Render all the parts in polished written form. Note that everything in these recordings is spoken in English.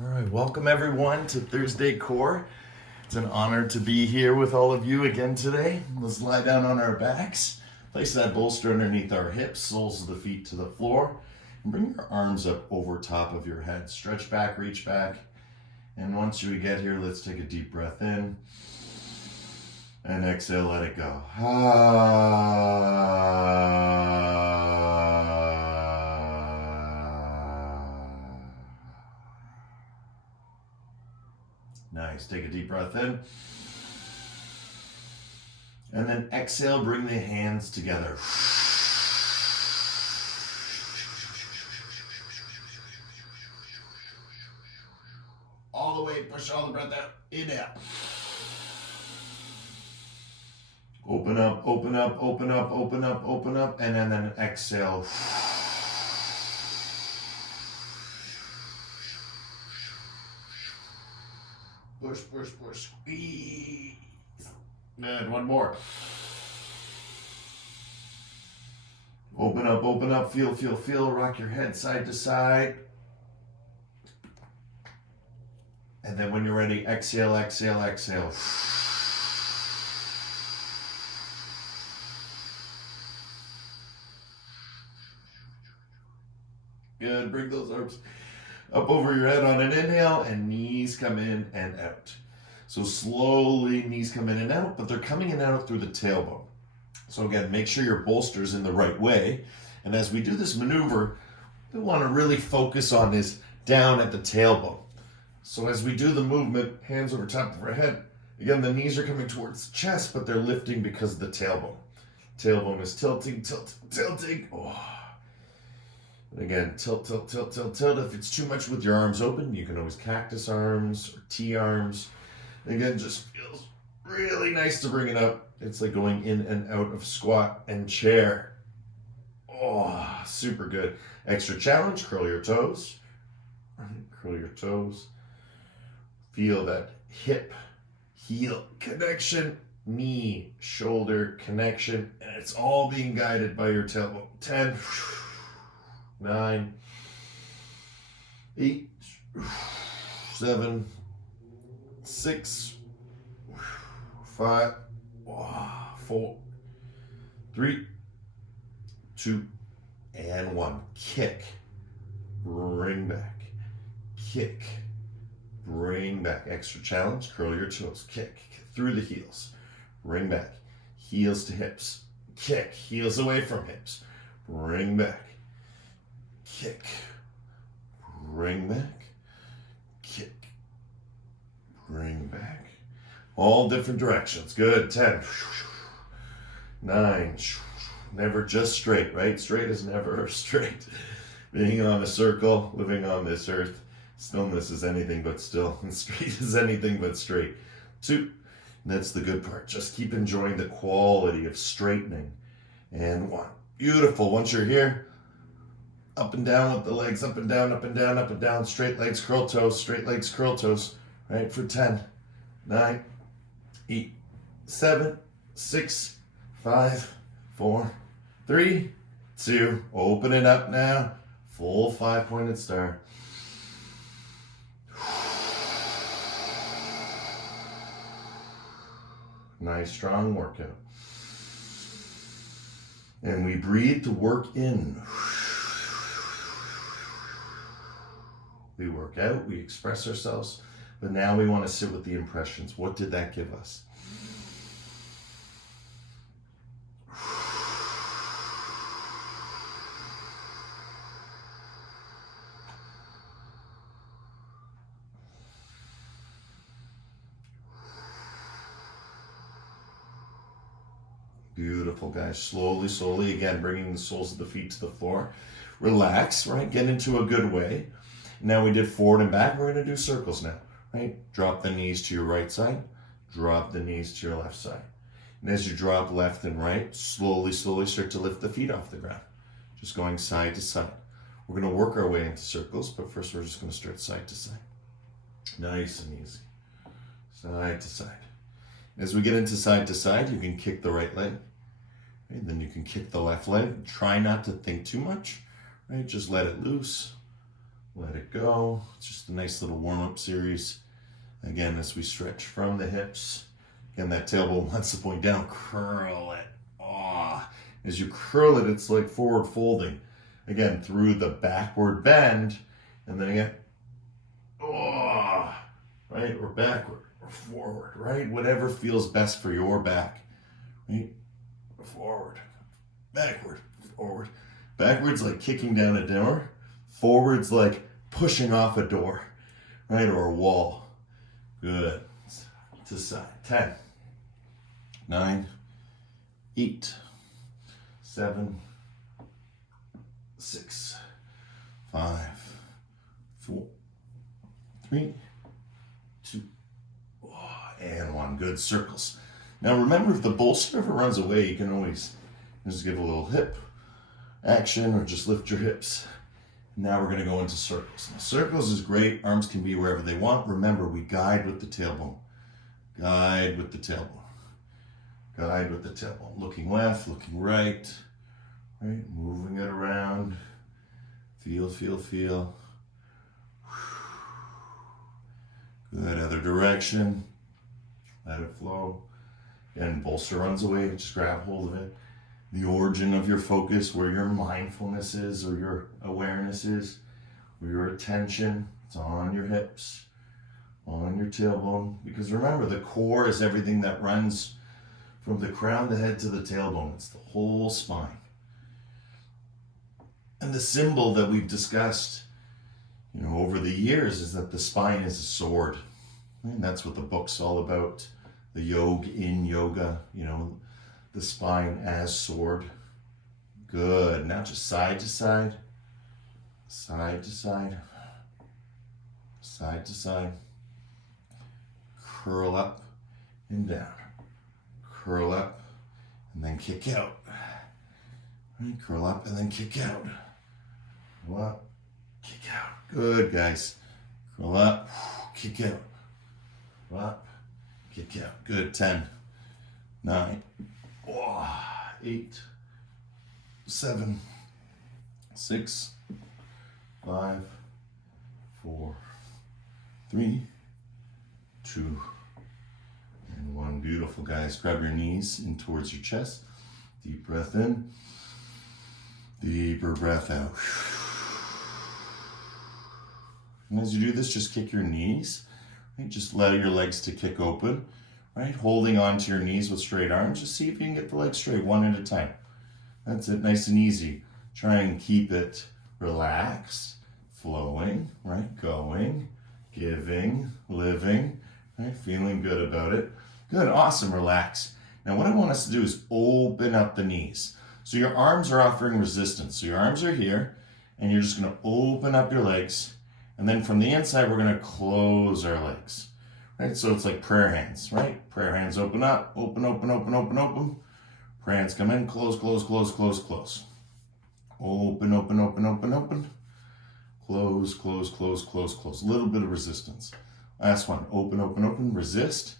All right, welcome everyone to Thursday Core. It's an honor to be here with all of you again today. Let's lie down on our backs. Place that bolster underneath our hips, soles of the feet to the floor, and bring your arms up over top of your head. Stretch back, reach back. And once we get here, let's take a deep breath in. And exhale, let it go. Nice. Take a deep breath in. And then exhale, bring the hands together. All the way, push all the breath out. Inhale. Open up, open up, open up, open up, open up, and then exhale. Push, push, push, squeeze. Good, one more. Open up, feel, feel, feel. Rock your head side to side. And then when you're ready, exhale, exhale, exhale. Good, bring those arms up over your head on an inhale, and knees come in and out. So slowly knees come in and out, but they're coming in and out through the tailbone. So again, make sure your bolster's in the right way. And as we do this maneuver, we want to really focus on this down at the tailbone. So as we do the movement, hands over top of our head, again, the knees are coming towards the chest, but they're lifting because of the tailbone. Tailbone is tilting, tilting, tilting. Oh. And again, tilt, tilt, tilt, tilt, tilt. If it's too much with your arms open, you can always cactus arms or T arms. Again, just feels really nice to bring it up. It's like going in and out of squat and chair. Oh, super good. Extra challenge, curl your toes. Curl your toes. Feel that hip, heel connection, knee, shoulder connection, and it's all being guided by your tailbone. 10, 9, 8, 7, 6, 5, 4, 3, 2, and 1. Kick, bring back, kick, bring back. Extra challenge, curl your toes, kick through the heels, bring back, heels to hips, kick, heels away from hips, bring back, kick, bring back, kick, bring back. All different directions. Good. 10, 9, never just straight, right? Straight is never straight. Being on a circle, living on this earth, stillness is anything but still, and straight is anything but straight. 2, that's the good part. Just keep enjoying the quality of straightening. And 1. Beautiful. Once you're here, up and down with the legs, up and down, up and down, up and down. Straight legs, curl toes, straight legs, curl toes. Right, for 10, 9, 8, 7, 6, 5, 4, 3, 2. Open it up now. Full 5-pointed star. Nice, strong workout. And we breathe to work in. We work out, we express ourselves, but now we want to sit with the impressions. What did that give us? Beautiful, guys. Slowly, slowly, again, bringing the soles of the feet to the floor. Relax, right? Get into a good way. Now we did forward and back. We're going to do circles now, right? Drop the knees to your right side. Drop the knees to your left side. And as you drop left and right, slowly, slowly start to lift the feet off the ground. Just going side to side. We're going to work our way into circles, but first we're just going to start side to side. Nice and easy. Side to side. As we get into side to side, you can kick the right leg. Right? Then you can kick the left leg. Try not to think too much. Right? Just let it loose. let it go. It's just a nice little warm-up series. Again, as we stretch from the hips, again, that tailbone wants to point down, curl it. Oh, as you curl it, it's like forward folding. Again, through the backward bend, and then again, oh, right, or backward, or forward, right? Whatever feels best for your back, right? Forward, backward, forward. Backwards like kicking down a door. Forwards like pushing off a door, right, or a wall. Good. To side. 10, 9, 8, 7, 6, 5, 4, 3, 2, and 1. Good. Circles. Now remember, if the bolster ever runs away, you can always just give a little hip action or just lift your hips. Now we're going to go into circles. Now, circles is great. Arms can be wherever they want. Remember, we guide with the tailbone. Guide with the tailbone. Guide with the tailbone. Looking left, looking right. Right? Moving it around. Feel, feel, feel. Good. Other direction. Let it flow. And bolster runs away. Just grab hold of it. The origin of your focus, where your mindfulness is, or your awareness is, where your attention, it's on your hips, on your tailbone. Because remember, the core is everything that runs from the crown, the head to the tailbone. It's the whole spine. And the symbol that we've discussed, over the years is that the spine is a sword. And that's what the book's all about. The yoga in yoga, the spine as sword. Good. Now just side to side, side to side, side to side. Curl up and down. Curl up and then kick out. Right, curl up and then kick out. Curl up, kick out. Good, guys. Curl up, kick out. Curl up, kick out. Good. 10, 9, 8, 7, 6, 5, 4, 3, 2, and 1. Beautiful, guys. Grab your knees in towards your chest. Deep breath in. Deeper breath out. And as you do this, just kick your knees. Right? Just allow your legs to kick open. Right? Holding onto your knees with straight arms. Just see if you can get the legs straight, one at a time. That's it, nice and easy. Try and keep it relaxed, flowing, right? Going, giving, living, right? Feeling good about it. Good, awesome, relax. Now what I want us to do is open up the knees. So your arms are offering resistance. So your arms are here, and you're just gonna open up your legs, and then from the inside, we're gonna close our legs. Right, so it's like prayer hands, right? Prayer hands open up, open, open, open, open, open. Prayer hands come in, close, close, close, close, close. Open, open, open, open, open. Close, close, close, close, close. A little bit of resistance. Last one, open, open, open, resist.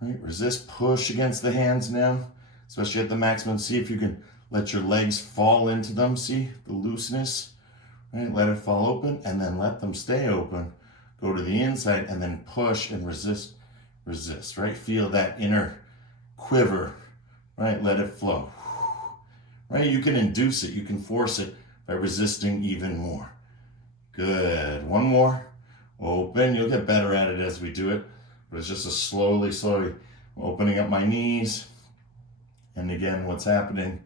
Right, resist, push against the hands now, especially at the maximum. See if you can let your legs fall into them. See the looseness, right? Let it fall open, and then let them stay open. Go to the inside and then push and resist, resist, right? Feel that inner quiver, right? Let it flow, right? You can induce it, you can force it by resisting even more. Good, one more, open. You'll get better at it as we do it, but it's just a slowly opening up my knees. And again, what's happening?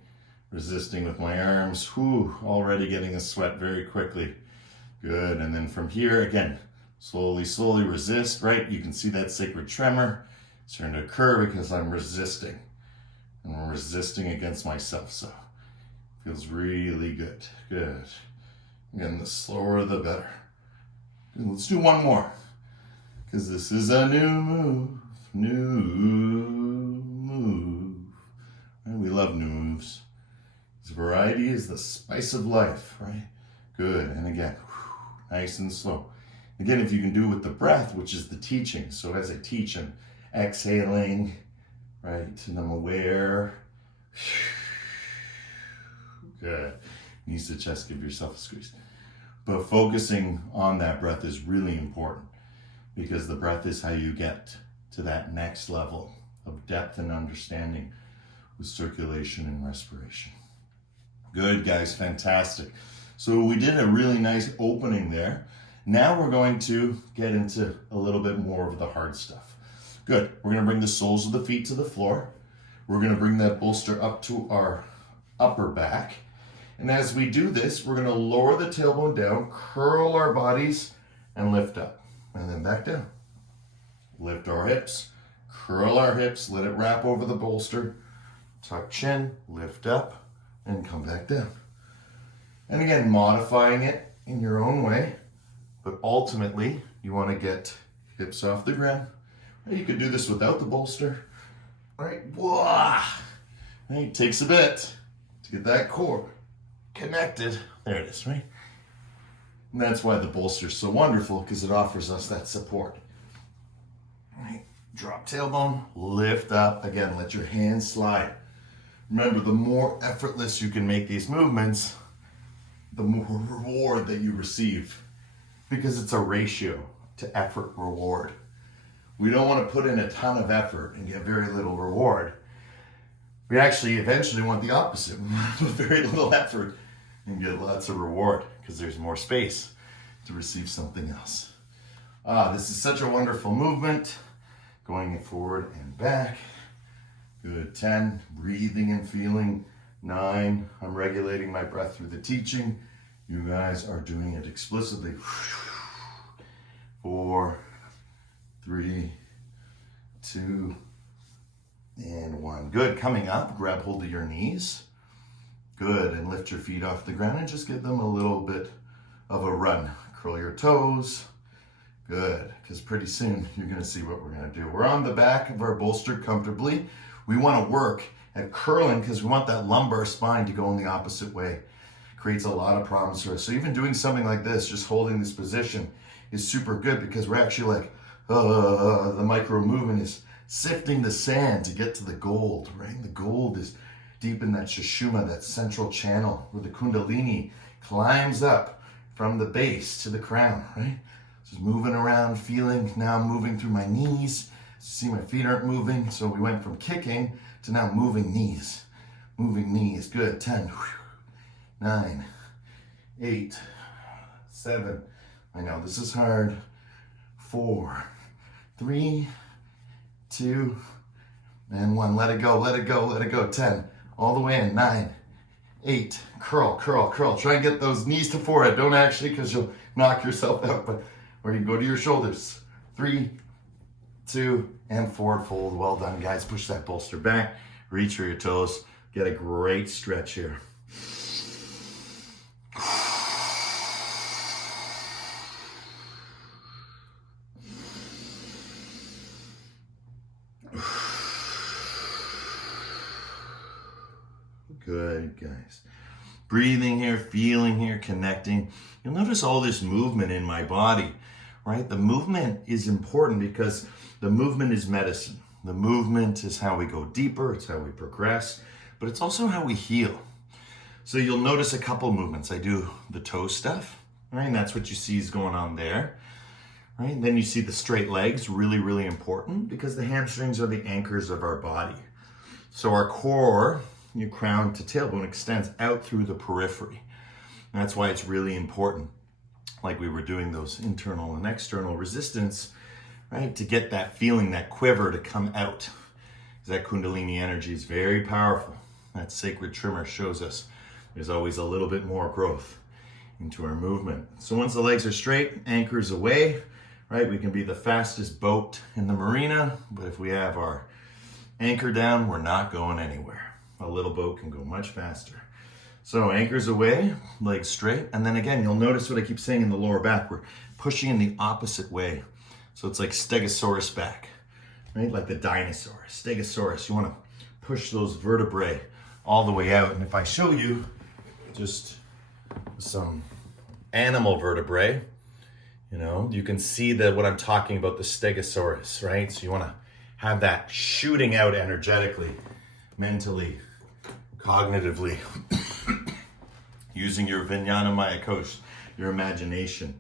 Resisting with my arms, already getting a sweat very quickly. Good, and then from here, again, slowly, slowly resist, right? You can see that sacred tremor starting to occur because I'm resisting. And I'm resisting against myself, so it feels really good. Good. Again, the slower the better. Good. Let's do one more, because this is a new move. Right? We love new moves. This variety is the spice of life, right? Good, and again, nice and slow. Again, if you can do it with the breath, which is the teaching. So as I teach, I'm exhaling, right? And I'm aware. Good. Knees to chest, give yourself a squeeze. But focusing on that breath is really important, because the breath is how you get to that next level of depth and understanding with circulation and respiration. Good, guys, fantastic. So we did a really nice opening there. Now we're going to get into a little bit more of the hard stuff. Good, we're gonna bring the soles of the feet to the floor. We're gonna bring that bolster up to our upper back. And as we do this, we're gonna lower the tailbone down, curl our bodies, and lift up. And then back down. Lift our hips, curl our hips, let it wrap over the bolster, tuck chin, lift up, and come back down. And again, modifying it in your own way, but ultimately, you want to get hips off the ground. You could do this without the bolster. Right? Whoa! It takes a bit to get that core connected. There it is, right? And that's why the bolster is so wonderful, because it offers us that support. Right? Drop tailbone, lift up. Again, let your hands slide. Remember, the more effortless you can make these movements, the more reward that you receive, because it's a ratio to effort reward. We don't want to put in a ton of effort and get very little reward. We actually eventually want the opposite. We want to put very little effort and get lots of reward, because there's more space to receive something else. This is such a wonderful movement. Going forward and back. Good, 10, breathing and feeling. 9, I'm regulating my breath through the teaching. You guys are doing it explicitly. 4, 3, 2, and 1. Good, coming up, grab hold of your knees. Good, and lift your feet off the ground and just give them a little bit of a run. Curl your toes. Good, because pretty soon you're gonna see what we're gonna do. We're on the back of our bolster comfortably. We wanna work at curling, because we want that lumbar spine to go in the opposite way. Creates a lot of problems for us. So even doing something like this, just holding this position, is super good, because we're actually like, the micro movement is sifting the sand to get to the gold, right? The gold is deep in that Sushumna, that central channel where the Kundalini climbs up from the base to the crown, right? Just moving around, feeling, now I'm moving through my knees. See, my feet aren't moving, so we went from kicking to now moving knees. Moving knees, good, 10, 9, 8, 7, I know this is hard, 4, 3, 2, and 1, let it go, let it go, let it go, 10, all the way in, 9, 8, curl, curl, curl, try and get those knees to forehead, don't actually, because you'll knock yourself out, but, or you go to your shoulders, 3, 2, and forward fold, well done guys, push that bolster back, reach for your toes, get a great stretch here. Good, guys. Breathing here, feeling here, connecting. You'll notice all this movement in my body, right? The movement is important because the movement is medicine. The movement is how we go deeper, it's how we progress, but it's also how we heal. So you'll notice a couple movements. I do the toe stuff, right? And that's what you see is going on there, right? And then you see the straight legs, really, really important, because the hamstrings are the anchors of our body. So our core, your crown to tailbone, extends out through the periphery. And that's why it's really important, like we were doing those internal and external resistance, right? To get that feeling, that quiver to come out. That Kundalini energy is very powerful. That sacred trimmer shows us there's always a little bit more growth into our movement. So once the legs are straight, anchors away, right? We can be the fastest boat in the marina, but if we have our anchor down, we're not going anywhere. A little boat can go much faster. So anchors away, legs straight, and then again, you'll notice what I keep saying in the lower back, we're pushing in the opposite way. So it's like Stegosaurus back, right? Like the dinosaur, Stegosaurus. You want to push those vertebrae all the way out. And if I show you just some animal vertebrae, you know, you can see that what I'm talking about, the Stegosaurus, right? So you want to have that shooting out energetically, mentally, cognitively, using your Vijnana Maya your imagination,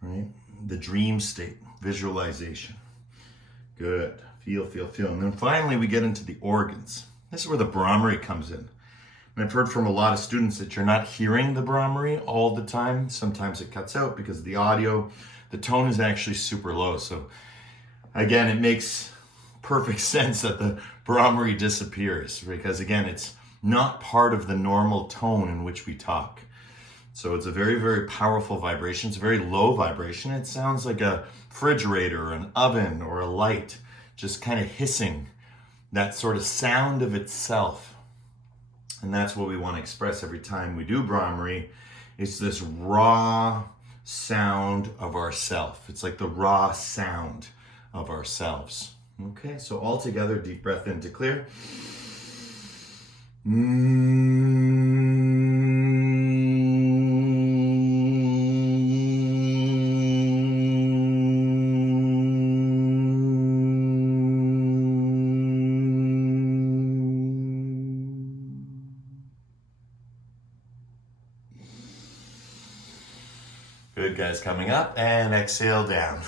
right? The dream state, visualization. Good. Feel, feel, feel. And then finally, we get into the organs. This is where the Brahmari comes in. And I've heard from a lot of students that you're not hearing the Brahmari all the time. Sometimes it cuts out because of the audio. The tone is actually super low. So again, it makes perfect sense that the Brahmari disappears because again, it's not part of the normal tone in which we talk. So it's a very, very powerful vibration. It's a very low vibration. It sounds like a refrigerator or an oven or a light, just kind of hissing, that sort of sound of itself. And that's what we want to express every time we do Brahmari. It's this raw sound of ourself. It's like the raw sound of ourselves. Okay, so all together, deep breath in to clear. Good, guys. Coming up and exhale down.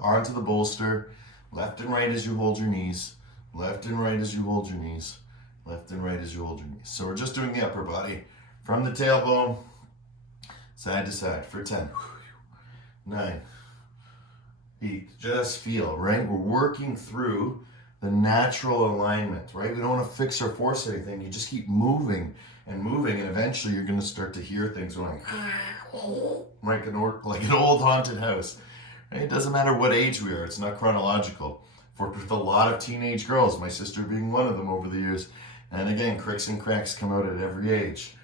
Onto the bolster. Left and right as you hold your knees. Left and right as you hold your knees. Left and right as you hold your knees. So we're just doing the upper body. From the tailbone, side to side for 10, 9, 8. Just feel, right? We're working through the natural alignment, right? We don't want to fix or force anything. You just keep moving and moving, and eventually you're going to start to hear things going like an old haunted house. Right? It doesn't matter what age we are. It's not chronological. With a lot of teenage girls, my sister being one of them over the years. And again, cricks and cracks come out at every age.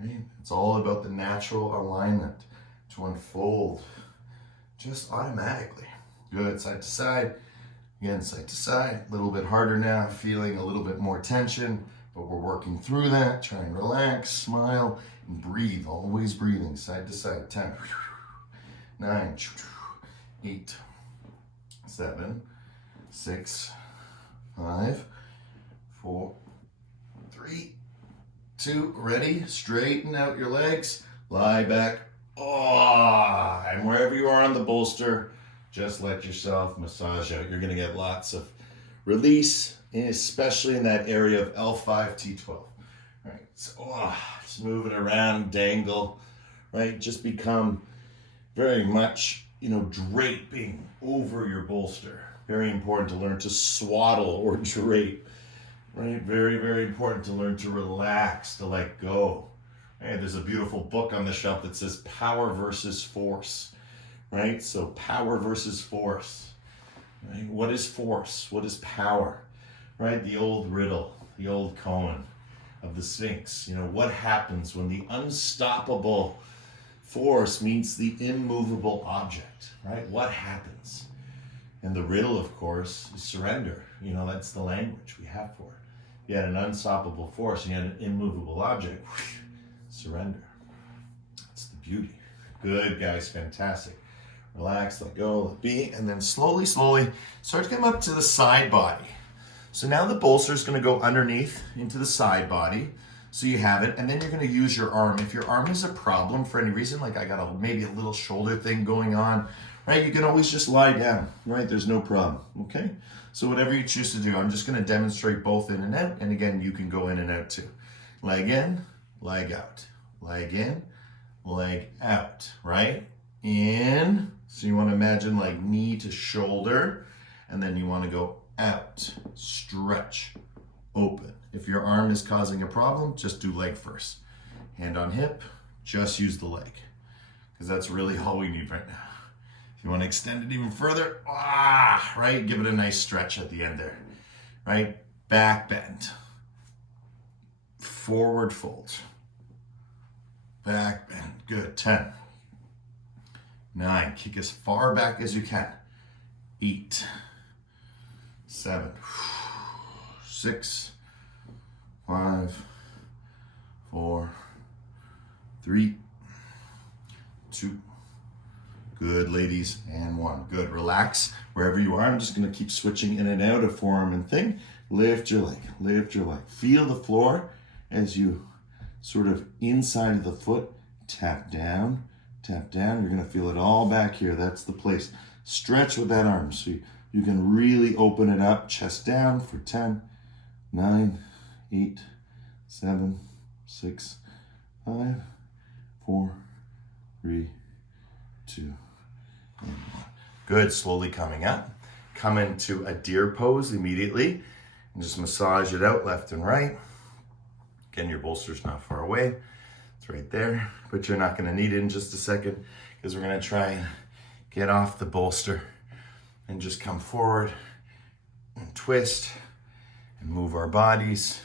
Right? It's all about the natural alignment to unfold just automatically. Good, side to side. Again, side to side. A little bit harder now, feeling a little bit more tension, but we're working through that. Try and relax, smile, and breathe. Always breathing, side to side. 10, 9, 8, 7, 6, 5, 4, 3, 2, ready? Straighten out your legs, lie back. Oh, and wherever you are on the bolster, just let yourself massage out. You're gonna get lots of release, especially in that area of L5, T12. Right, so just moving around, dangle, right? Just become very much, draping over your bolster. Very important to learn to swaddle or drape, right? Very, very important to learn to relax, to let go. Right? There's a beautiful book on the shelf that says Power versus Force, right? So power versus force, right? What is force? What is power, right? The old riddle, the old koan of the Sphinx. What happens when the unstoppable force meets the immovable object, right? What happens? And the riddle, of course, is surrender. That's the language we have for it. You had an unstoppable force, and you had an immovable object. Surrender. That's the beauty. Good, guys. Fantastic. Relax, let go, let be, and then slowly, slowly start to come up to the side body. So now the bolster is going to go underneath into the side body. So you have it, and then you're going to use your arm. If your arm is a problem for any reason, like I got maybe a little shoulder thing going on, right? You can always just lie down, right? There's no problem, okay? So whatever you choose to do, I'm just going to demonstrate both in and out, and again, you can go in and out too. Leg in, leg out. Leg in, leg out, right? In, so you want to imagine like knee to shoulder, and then you want to go out, stretch, open. If your arm is causing a problem, just do leg first. Hand on hip, just use the leg, because that's really all we need right now. If you want to extend it even further, right? Give it a nice stretch at the end there, right? Back bend, forward fold, back bend. Good. 10, 9, kick as far back as you can. 8, 7, 6, 5, 4, 3, 2. Good, ladies, and 1. Good. Relax wherever you are. I'm just going to keep switching in and out of forearm and thing. Lift your leg. Lift your leg. Feel the floor as you sort of inside of the foot tap down, tap down. You're gonna feel it all back here. That's the place. Stretch with that arm so you can really open it up. Chest down for 10, 9, 8, 7, 6, 5, 4, 3, 2, and 1. Good, slowly coming up. Come into a deer pose immediately and just massage it out left and right. Again, your bolster's not far away. It's right there, but you're not gonna need it in just a second because we're gonna try and get off the bolster and just come forward and twist and move our bodies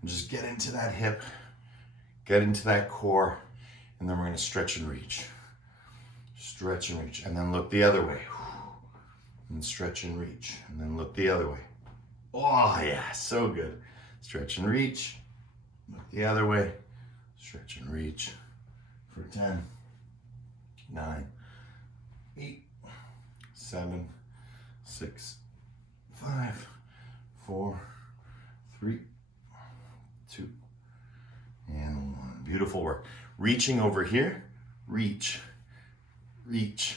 and just get into that hip, get into that core, and then we're gonna stretch and reach. Stretch and reach, and then look the other way. And stretch and reach, and then look the other way. Oh yeah, so good. Stretch and reach, look the other way. Stretch and reach for 10, 9, 8, 7, 6, 5, 4, 3, 2, and 1. Beautiful work. Reaching over here, reach, reach,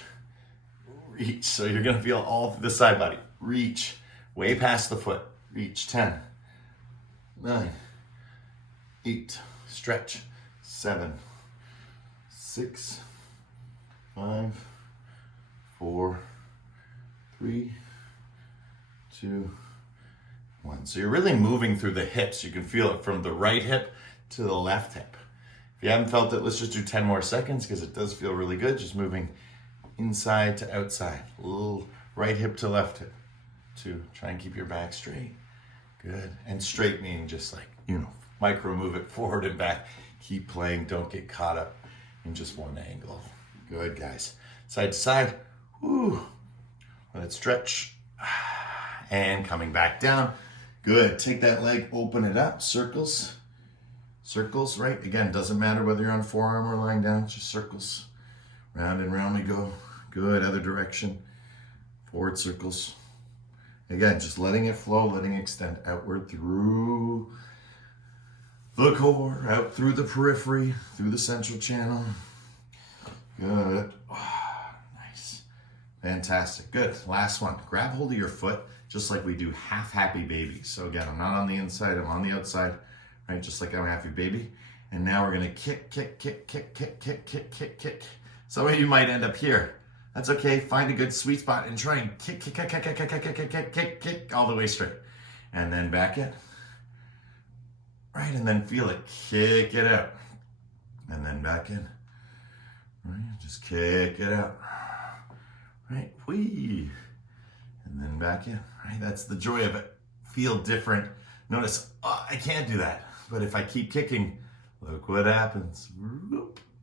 reach. So you're gonna feel all through the side body. Reach, way past the foot. Reach, 10, 9, 8, stretch, 7, 6, 5, 4, 3, 2, 1. So you're really moving through the hips. You can feel it from the right hip to the left hip. If you haven't felt it, let's just do 10 more seconds because it does feel really good. Just moving inside to outside. A little right hip to left hip. 2, try and keep your back straight. Good. And straight meaning just like, micro move it forward and back. Keep playing. Don't get caught up in just one angle. Good, guys. Side to side. Woo. Let it stretch. And coming back down. Good. Take that leg, open it up. Circles. Circles, right? Again, doesn't matter whether you're on forearm or lying down. Just circles. Round and round we go. Good. Other direction. Forward circles. Again, just letting it flow, letting it extend outward through the core, out through the periphery, through the central channel. Good. Oh, nice. Fantastic. Good. Last one. Grab hold of your foot, just like we do half happy baby. So again, I'm not on the inside, I'm on the outside, right? Just like I'm a happy baby. And now we're gonna kick, kick, kick, kick, kick, kick, kick, kick, kick. Some of you might end up here. That's okay. Find a good sweet spot and try and kick, kick, kick, kick, kick, kick, kick, kick, kick, kick, kick, all the way straight. And then back in. Right, and then feel it. Kick it out. And then back in. Right, just kick it out. Right, whee. And then back in. Right, that's the joy of it. Feel different. Notice, I can't do that. But if I keep kicking, look what happens.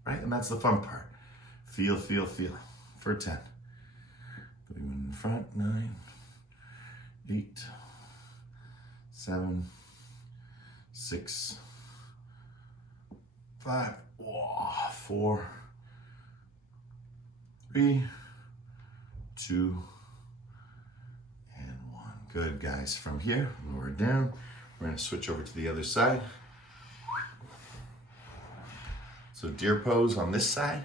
Right, and that's the fun part. Feel, feel, feel. For 10. Going in front, 9, 8, 7, 6, 5, 4, 3, 2, and 1. Good, guys. From here, lower down. We're going to switch over to the other side. So deer pose on this side.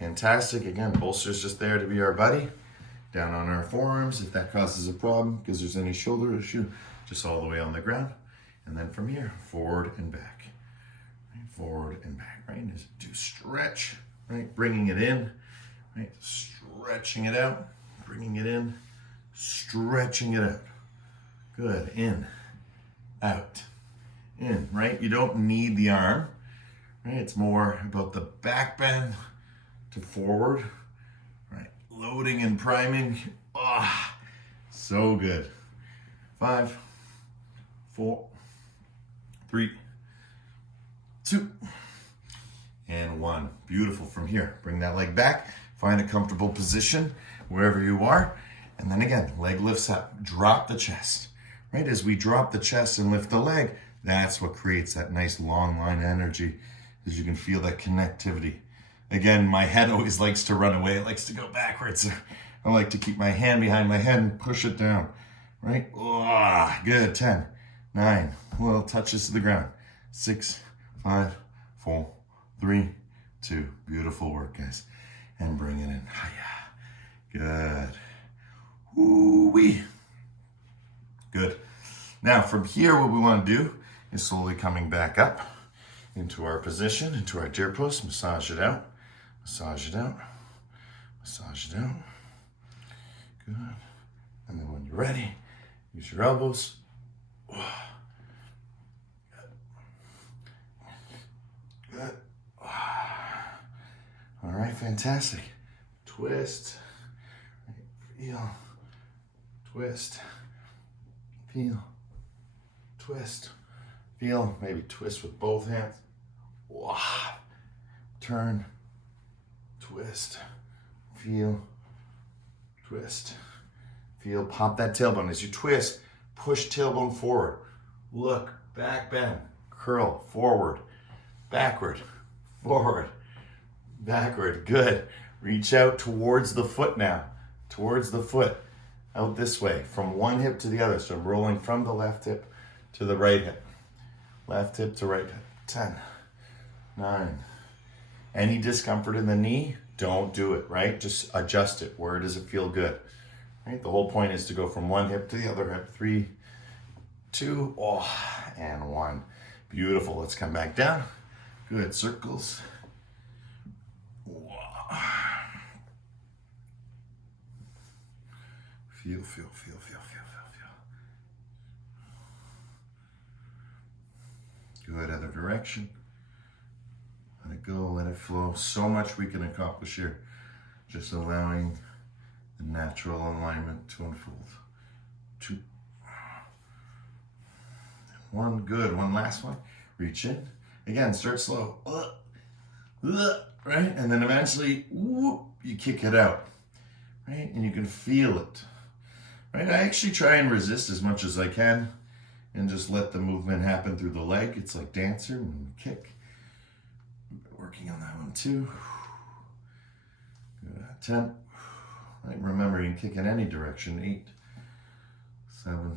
Fantastic. Again, bolster's just there to be our buddy. Down on our forearms if that causes a problem because there's any shoulder issue. Just all the way on the ground. And then from here, forward and back. Right, forward and back. Right? Just do stretch. Right? Bringing it in. Right? Stretching it out. Bringing it in. Stretching it out. Good. In. Out. In. Right? You don't need the arm. Right? It's more about the back bend. To forward, right? Loading and priming. Ah, so good. 5, 4, 3, 2, and 1. Beautiful. From here, bring that leg back. Find a comfortable position wherever you are, and then again, leg lifts up. Drop the chest. Right as we drop the chest and lift the leg, that's what creates that nice long line energy, as you can feel that connectivity. Again, my head always likes to run away. It likes to go backwards. I like to keep my hand behind my head and push it down. Right? Oh, good. 10, 9. Little touches to the ground. 6, 5, 4, 3, 2. Beautiful work, guys. And bring it in. Hiya. Good. Woo-wee. Good. Now from here, what we want to do is slowly coming back up into our position, into our deer pose. Massage it out. Massage it out. Massage it out. Good. And then when you're ready, use your elbows. Good. All right, fantastic. Twist. Feel. Twist. Feel. Twist. Feel. Maybe twist with both hands. Turn. Twist. Feel. Twist. Feel. Pop that tailbone. As you twist, push tailbone forward. Look. Back bend. Curl. Forward. Backward. Forward. Backward. Good. Reach out towards the foot now. Towards the foot. Out this way. From one hip to the other. So I'm rolling from the left hip to the right hip. Left hip to right hip. 10. 9. Any discomfort in the knee, don't do it, right? Just adjust it. Where does it feel good? Right? The whole point is to go from one hip to the other hip. 3, 2, and 1. Beautiful. Let's come back down. Good. Circles. Feel, feel, feel, feel, feel, feel, feel. Good. Other direction. Let it go, let it flow. So much we can accomplish here. Just allowing the natural alignment to unfold. 2. 1, good. One last one. Reach in. Again, start slow. Right? And then eventually, whoop, you kick it out. Right? And you can feel it. Right? I actually try and resist as much as I can and just let the movement happen through the leg. It's like dancer and kick. Working on that one too. Good. 10. Right, remember you can kick in any direction. 8, 7,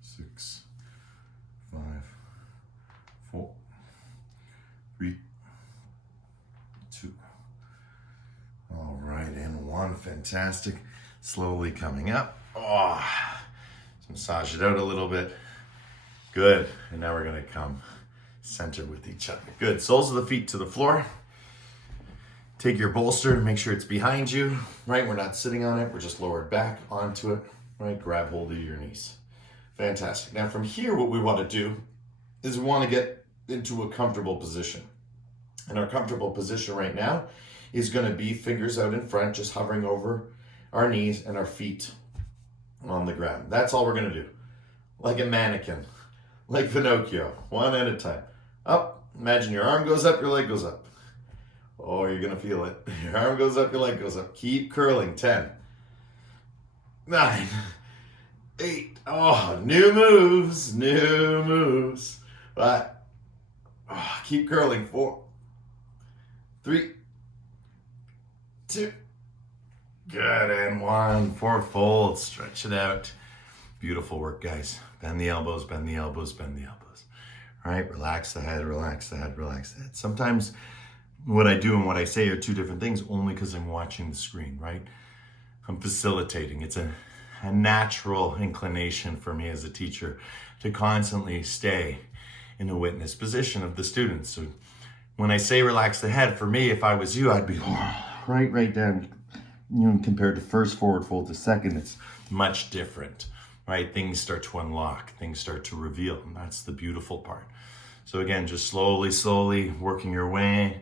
6, 5, 4, 3, 2. All right, and 1. Fantastic. Slowly coming up. Let's massage it out a little bit. Good. And now we're gonna come center with each other. Good. Soles of the feet to the floor. Take your bolster and make sure it's behind you. Right? We're not sitting on it. We're just lowered back onto it. Right? Grab hold of your knees. Fantastic. Now from here, what we want to do is we want to get into a comfortable position. And our comfortable position right now is going to be fingers out in front, just hovering over our knees and our feet on the ground. That's all we're going to do. Like a mannequin. Like Pinocchio. One at a time. Up. Imagine your arm goes up, your leg goes up. Oh, you're going to feel it. Your arm goes up, your leg goes up. Keep curling. 10. 9. 8. Oh, new moves. New moves. 5. Oh, keep curling. 4. 3. 2. Good. And 1. 4 fold. Stretch it out. Beautiful work, guys. Bend the elbows, bend the elbows, bend the elbows. All right, relax the head, relax the head, relax the head. Sometimes what I do and what I say are two different things only because I'm watching the screen, right? I'm facilitating. It's a natural inclination for me as a teacher to constantly stay in the witness position of the students. So when I say relax the head, for me, if I was you, I'd be right down. You know, compared to first forward fold to second, it's much different. Right? Things start to unlock, things start to reveal, and that's the beautiful part. So again, just slowly working your way,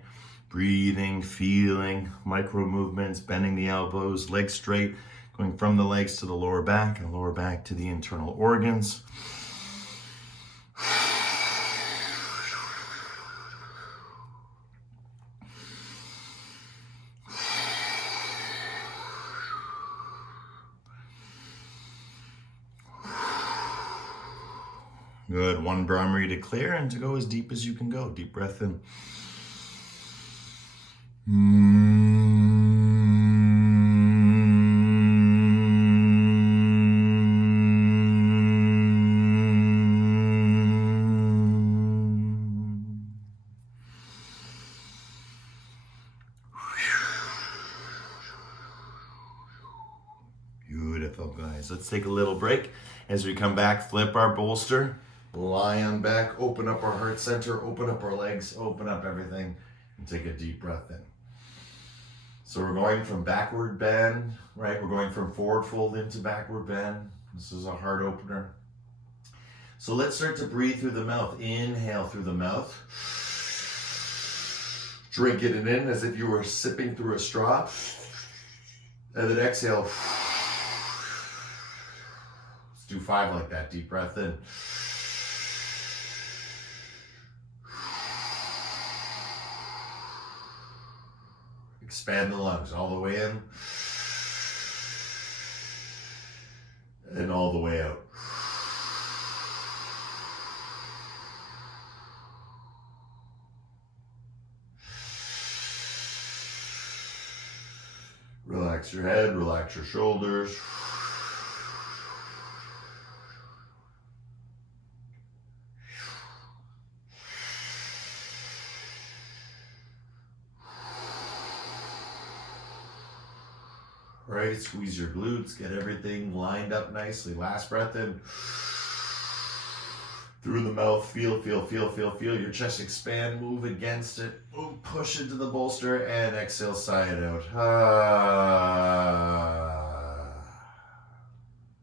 breathing, feeling, micro movements, bending the elbows, legs straight, going from the legs to the lower back and lower back to the internal organs. Good. One primary to clear and to go as deep as you can go. Deep breath in. Wonderful, guys. Let's take a little break. As we come back, flip our bolster, lie on back, open up our heart center, open up our legs, open up everything, and take a deep breath in. So we're going from backward bend, right? We're going from forward fold into backward bend. This is a heart opener. So let's start to breathe through the mouth. Inhale through the mouth. Drink it in as if you were sipping through a straw. And then exhale. Let's do 5 like that. Deep breath in. Expand the lungs all the way in. And all the way out. Relax your head, relax your shoulders. Right, squeeze your glutes, get everything lined up nicely. Last breath in. Through the mouth, feel your chest expand, move against it, move, push into the bolster, and exhale, sigh it out.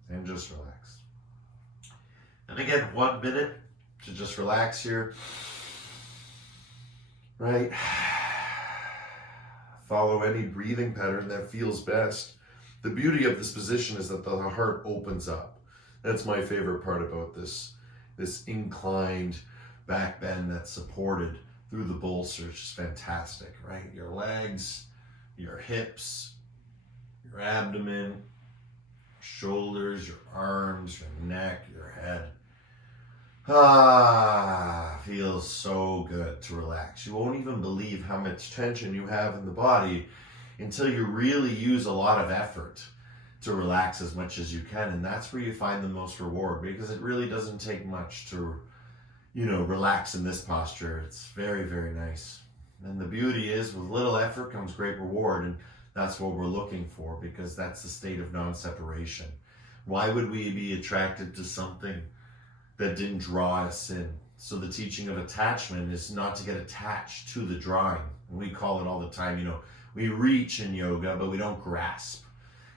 And just relax. And again, 1 minute to just relax here. Right? Follow any breathing pattern that feels best. The beauty of this position is that the heart opens up. That's my favorite part about this inclined back bend that's supported through the bolster. It's just fantastic, right? Your legs, your hips, your abdomen, shoulders, your arms, your neck, your head. Feels so good to relax. You won't even believe how much tension you have in the body until you really use a lot of effort to relax as much as you can. And that's where you find the most reward, because it really doesn't take much to, relax in this posture. It's very, very nice. And the beauty is, with little effort comes great reward. And that's what we're looking for, because that's the state of non-separation. Why would we be attracted to something that didn't draw us in? So the teaching of attachment is not to get attached to the drawing. And we call it all the time, we reach in yoga, but we don't grasp.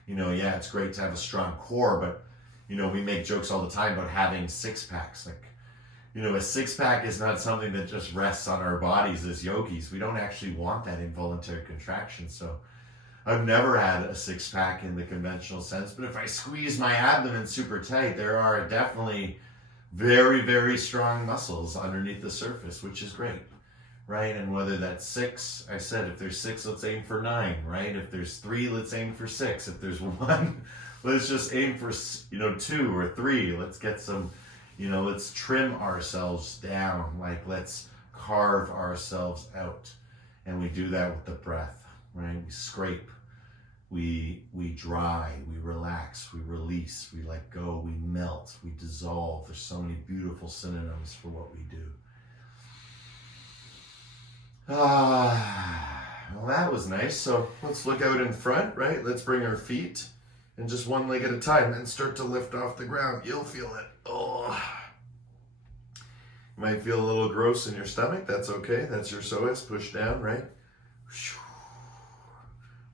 It's great to have a strong core, but, we make jokes all the time about having 6-packs. Like, a 6-pack is not something that just rests on our bodies as yogis. We don't actually want that involuntary contraction. So I've never had a 6-pack in the conventional sense, but if I squeeze my abdomen super tight, there are definitely very, very strong muscles underneath the surface, which is great, right? And whether that's 6, I said, if there's 6, let's aim for 9, right? If there's 3, let's aim for 6. If there's 1, let's just aim for, 2 or 3. Let's get some, let's trim ourselves down. Like, let's carve ourselves out. And we do that with the breath, right? We scrape. We dry, we relax, we release, we let go, we melt, we dissolve. There's so many beautiful synonyms for what we do. Well, that was nice. So let's look out in front, right? Let's bring our feet and just one leg at a time and start to lift off the ground. You'll feel it. Oh. You might feel a little gross in your stomach. That's okay. That's your psoas. Push down, right?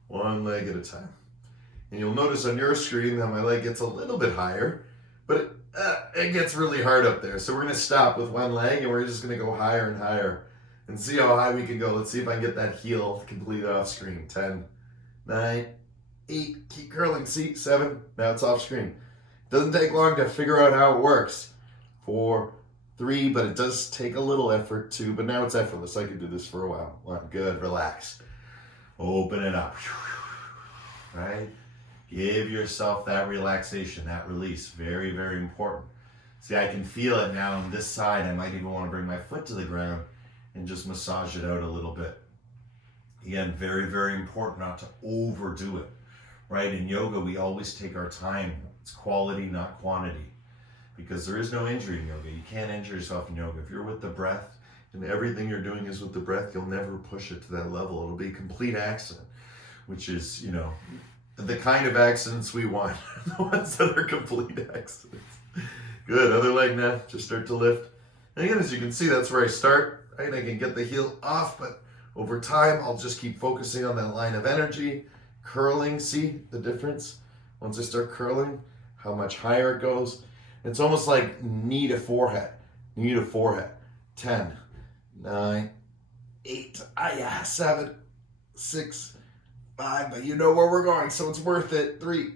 One leg at a time. And you'll notice on your screen that my leg gets a little bit higher, but it gets really hard up there. So we're going to stop with one leg and we're just going to go higher and higher and see how high we can go. Let's see if I can get that heel completely off screen. 10, 9, 8, keep curling. See, 7, now it's off screen. Doesn't take long to figure out how it works. 4, 3, but it does take a little effort too, but now it's effortless. I could do this for a while. 1, good, relax. Open it up, right? Give yourself that relaxation, that release. Very, very important. See, I can feel it now on this side. I might even want to bring my foot to the ground and just massage it out a little bit. Again, very, very important not to overdo it, right? In yoga, we always take our time. It's quality, not quantity, because there is no injury in yoga. You can't injure yourself in yoga. If you're with the breath, and everything you're doing is with the breath, you'll never push it to that level. It'll be a complete accident, which is, the kind of accidents we want, the ones that are complete accidents. Good, other leg now, just start to lift. And again, as you can see, that's where I start, right? I can get the heel off, but over time, I'll just keep focusing on that line of energy, curling, see the difference? Once I start curling, how much higher it goes. It's almost like knee to forehead, 10, 9, 8, 7, 6, 5, but you know where we're going, so it's worth it. 3,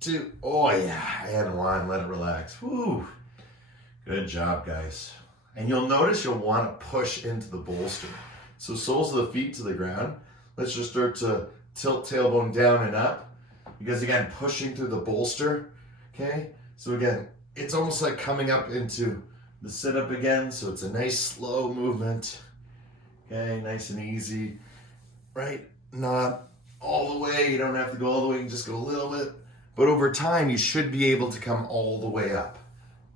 2, oh yeah, and 1, let it relax. Woo. Good job, guys. And you'll notice you'll want to push into the bolster. So soles of the feet to the ground. Let's just start to tilt tailbone down and up. Because again, pushing through the bolster, okay? So again, it's almost like coming up into the sit-up again. So it's a nice slow movement. Okay, nice and easy, right? Not all the way, you don't have to go all the way, you can just go a little bit. But over time, you should be able to come all the way up.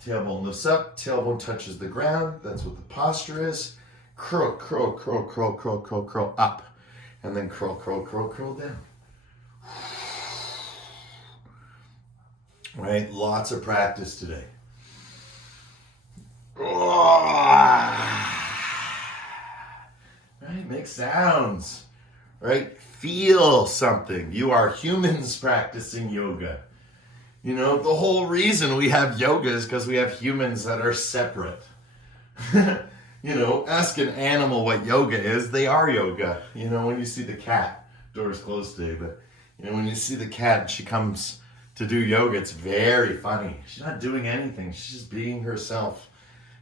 Tailbone lifts up, tailbone touches the ground. That's what the posture is. Curl, curl, curl, curl, curl, curl, curl up. And then curl, curl, curl, curl down. Right, lots of practice today. Right, make sounds. Right, feel something. You are humans practicing yoga. You know, the whole reason we have yoga is because we have humans that are separate. You know, ask an animal what yoga is, they are yoga. You know, when you see the cat, door's closed today, but you know, when you see the cat and she comes to do yoga, it's very funny. She's not doing anything, she's just being herself.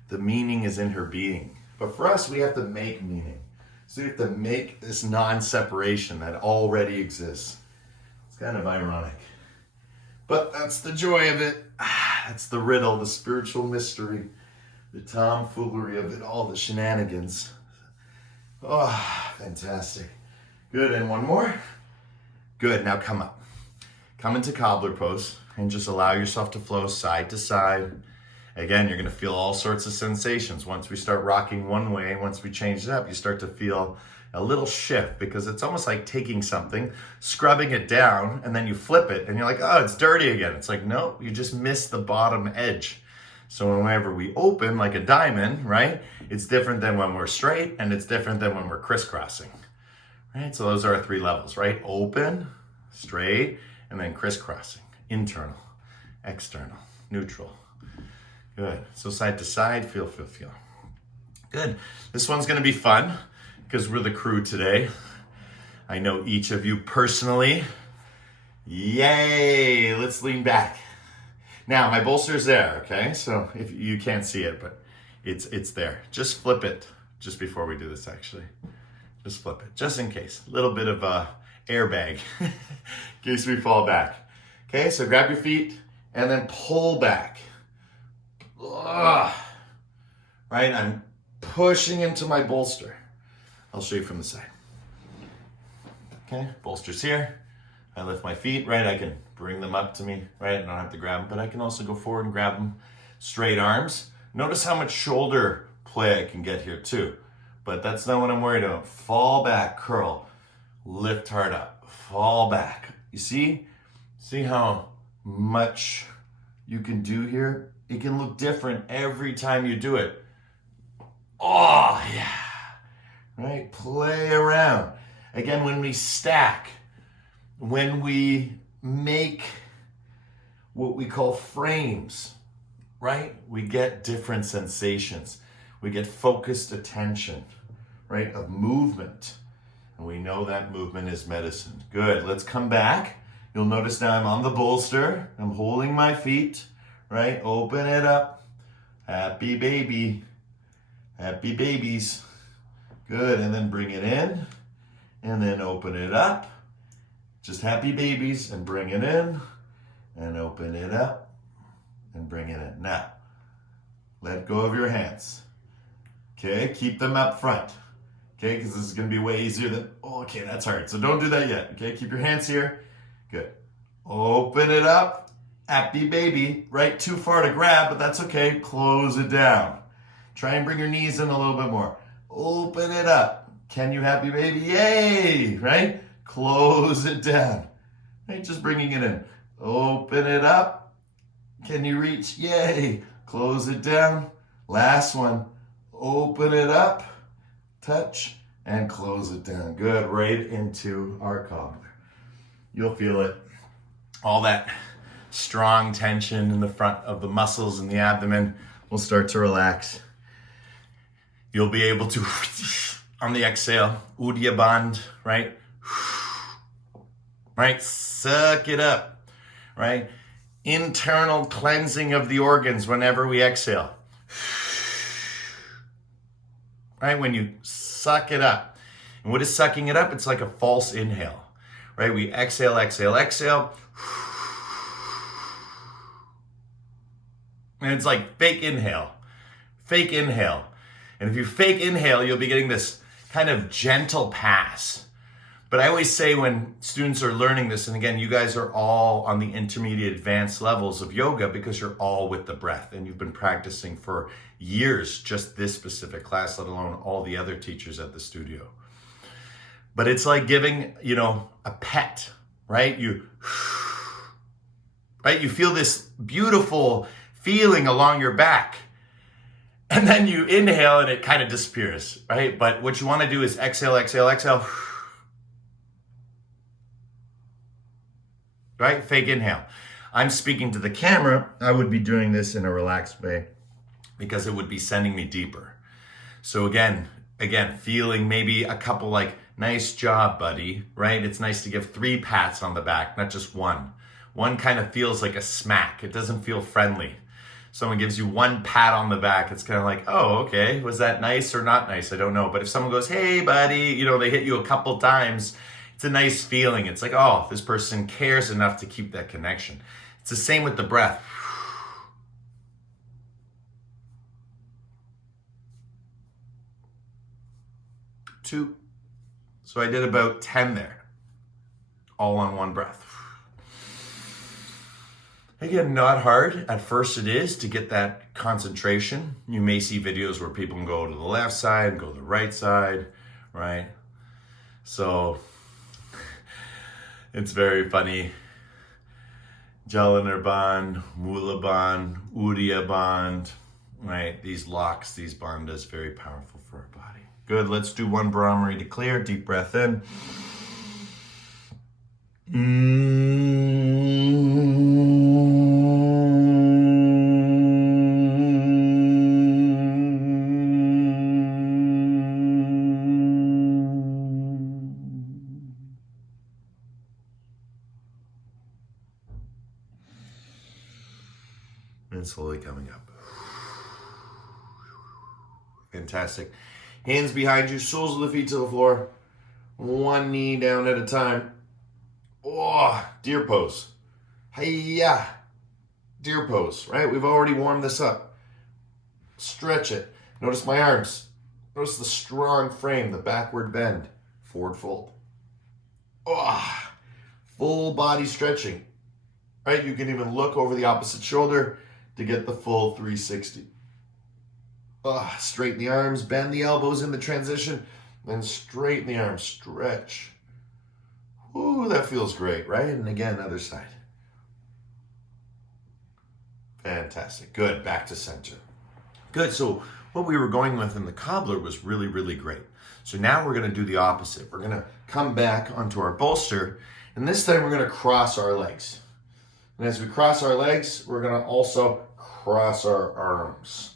The meaning is in her being. But for us, we have to make meaning. So we have to make this non-separation that already exists. It's kind of ironic. But that's the joy of it. That's the riddle, the spiritual mystery, the tomfoolery of it all, the shenanigans. Oh, fantastic. Good, and one more. Good, now come up. Come into cobbler pose and just allow yourself to flow side to side. Again, you're gonna feel all sorts of sensations. Once we start rocking one way, once we change it up, you start to feel a little shift because it's almost like taking something, scrubbing it down, and then you flip it and you're like, oh, it's dirty again. It's like, no, you just missed the bottom edge. So whenever we open like a diamond, right, it's different than when we're straight and it's different than when we're crisscrossing, right? So those are our 3 levels, right? Open, straight, and then crisscrossing. Internal, external, neutral. Good. So side to side, feel. Good. This one's gonna be fun because we're the crew today. I know each of you personally. Yay! Let's lean back. Now, my bolster's there, okay? So if you can't see it, but it's there. Just flip it just before we do this, actually. Just flip it, just in case. A little bit of a airbag in case we fall back. Okay, so grab your feet and then pull back. Ugh. Right, I'm pushing into my bolster. I'll show you from the side. Okay, bolster's here. I lift my feet, right? I can bring them up to me, right? I don't have to grab them, but I can also go forward and grab them. Straight arms. Notice how much shoulder play I can get here too. But that's not what I'm worried about. Fall back, curl. Lift hard up. Fall back. You see? See how much you can do here? It can look different every time you do it. Oh, yeah. Right? Play around. Again, when we stack, when we make what we call frames, right? We get different sensations. We get focused attention, right? Of movement. And we know that movement is medicine. Good. Let's come back. You'll notice now I'm on the bolster. I'm holding my feet, right? Open it up. Happy baby. Happy babies. Good. And then bring it in. And then open it up. Just happy babies. And bring it in. And open it up. And bring it in. Now, let go of your hands. Okay? Keep them up front. Okay? Because this is going to be way easier than... Oh, okay, that's hard. So don't do that yet. Okay? Keep your hands here. Good. Open it up. Happy baby. Right? Too far to grab, but that's okay. Close it down. Try and bring your knees in a little bit more. Open it up. Can you happy baby? Yay! Right? Close it down. right? Just bringing it in. Open it up. Can you reach? Yay. Close it down. Last one. Open it up, touch, and close it down. Good, right into our cobbler. You'll feel it. All that strong tension in the front of the muscles in the abdomen will start to relax. You'll be able to, on the exhale, Uddiyana Bandha, right? Right, suck it up, right? Internal cleansing of the organs whenever we exhale. Right, when you suck it up. And what is sucking it up? It's like a false inhale, right? We exhale, exhale, exhale. And it's like fake inhale, fake inhale. And if you fake inhale, you'll be getting this kind of gentle pass. But I always say when students are learning this, and again, you guys are all on the intermediate advanced levels of yoga because you're all with the breath and you've been practicing for years, just this specific class, let alone all the other teachers at the studio. But it's like giving, a pet, right? You feel this beautiful feeling along your back. And then you inhale and it kind of disappears, right? But what you want to do is exhale, exhale, exhale. Right? Fake inhale. I'm speaking to the camera. I would be doing this in a relaxed way because it would be sending me deeper. So again, feeling maybe a couple like, nice job, buddy, right? It's nice to give 3 pats on the back, not just one. One kind of feels like a smack. It doesn't feel friendly. Someone gives you 1 pat on the back, it's kind of like, oh, okay, was that nice or not nice? I don't know. But if someone goes, hey, buddy, they hit you a couple times, it's a nice feeling. It's like, oh, this person cares enough to keep that connection. It's the same with the breath. 2. So I did about 10 there, all on one breath. Again, not hard. At first it is to get that concentration. You may see videos where people can go to the left side and go to the right side, right? So it's very funny. Jalana Bandha, Mula Bandha, Uddiyana Bandha, right? These locks, these bandhas, very powerful for our body. Good, let's do one Brahmari to clear. Deep breath in. And slowly coming up. Fantastic. Hands behind you, soles of the feet to the floor. One knee down at a time. Oh, deer pose. Hiya. Deer pose, right? We've already warmed this up. Stretch it. Notice my arms. Notice the strong frame, the backward bend. Forward fold. Oh, full body stretching. Right? You can even look over the opposite shoulder to get the full 360. Straighten the arms, bend the elbows in the transition, then straighten the arms, stretch. Ooh, that feels great, right? And again, other side. Fantastic. Good. Back to center. Good. So what we were going with in the cobbler was really, really great. So now we're going to do the opposite. We're going to come back onto our bolster, and this time we're going to cross our legs. And as we cross our legs, we're going to also cross our arms.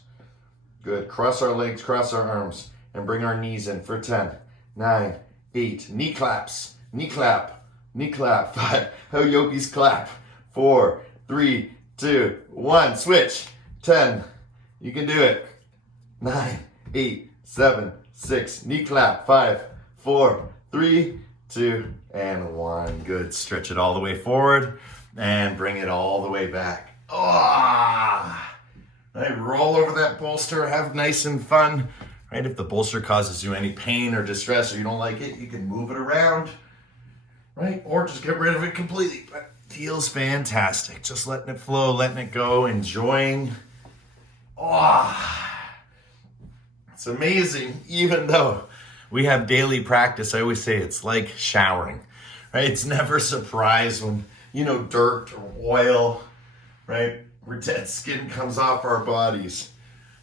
Good. Cross our legs, cross our arms, and bring our knees in for 10, 9, 8. Knee claps. Knee clap. Knee clap. 5. How yogis clap. 4, 3, 2, 1. Switch. 10. You can do it. 9, 8, 7, 6. Knee clap. 5, 4, 3, 2, and 1. Good. Stretch it all the way forward and bring it all the way back. Right, roll over that bolster, have nice and fun. Right, if the bolster causes you any pain or distress or you don't like it, you can move it around, right? Or just get rid of it completely. But it feels fantastic. Just letting it flow, letting it go, enjoying. It's amazing. Even though we have daily practice, I always say it's like showering, right? It's never a surprise when, dirt or oil, right? Or dead skin comes off our bodies.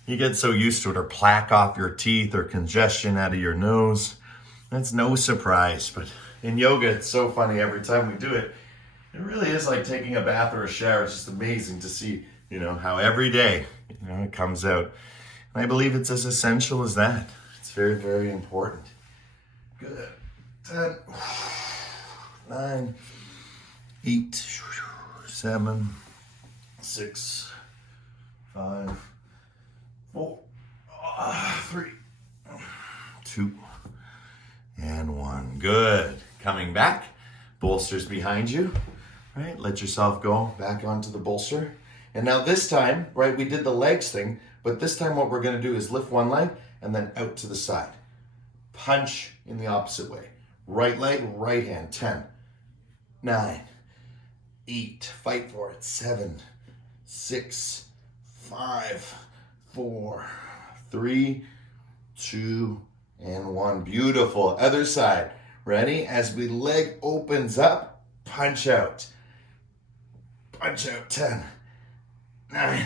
You get so used to it, or plaque off your teeth, or congestion out of your nose. That's no surprise. But in yoga, it's so funny every time we do it. It really is like taking a bath or a shower. It's just amazing to see, how every day, it comes out. And I believe it's as essential as that. It's very, very important. Good. 10, 9, 8, 7, 6, 5, 4, 3, 2, and 1. Good. Coming back. Bolsters behind you. Right? Let yourself go back onto the bolster. And now this time, right, we did the legs thing, but this time what we're going to do is lift one leg and then out to the side. Punch in the opposite way. Right leg, right hand. 10, 9, 8, fight for it. 7, 6, 5, 4, 3, 2, and 1. Beautiful. Other side. Ready? As we leg opens up, punch out. Punch out. 10, 9,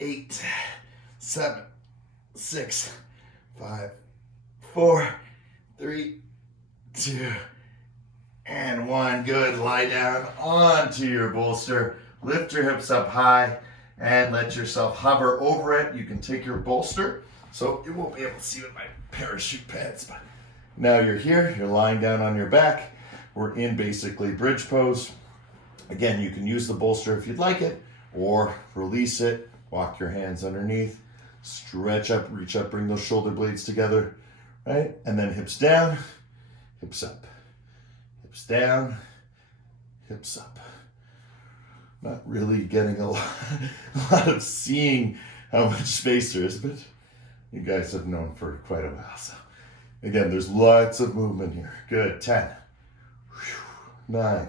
8, 7, 6, 5, 4, 3, 2, and 1. Good. Lie down onto your bolster. Lift your hips up high and let yourself hover over it. You can take your bolster, so you won't be able to see with my parachute pants, but now you're here, you're lying down on your back. We're in basically bridge pose. Again, you can use the bolster if you'd like it, or release it, walk your hands underneath, stretch up, reach up, bring those shoulder blades together, right? And then hips down, hips up, hips down, hips up. Not really getting a lot of seeing how much space there is, but you guys have known for quite a while. So again, there's lots of movement here. Good. 10, 9,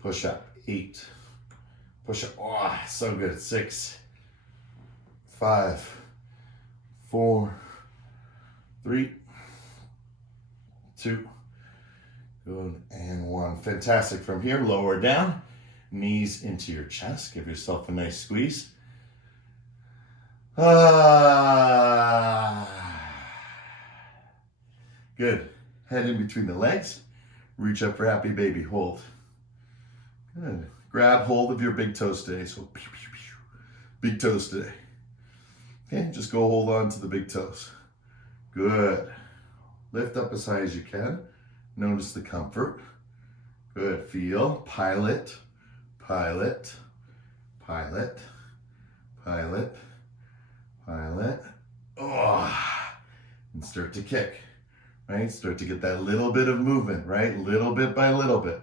push up. 8, push up. Oh, so good. 6, 5, 4, 3, 2, good, and 1. Fantastic. From here, lower down, knees into your chest. Give yourself a nice squeeze. Good. Head in between the legs. Reach up for happy baby. Hold. Good. Grab hold of your big toes today. So pew, pew, pew. Big toes today. Okay, just go hold on to the big toes. Good. Lift up as high as you can. Notice the comfort. Good. Feel. Pilot. Pilot. Pilot. Pilot. Pilot. Oh. And start to kick. Right? Start to get that little bit of movement, right? Little bit by little bit.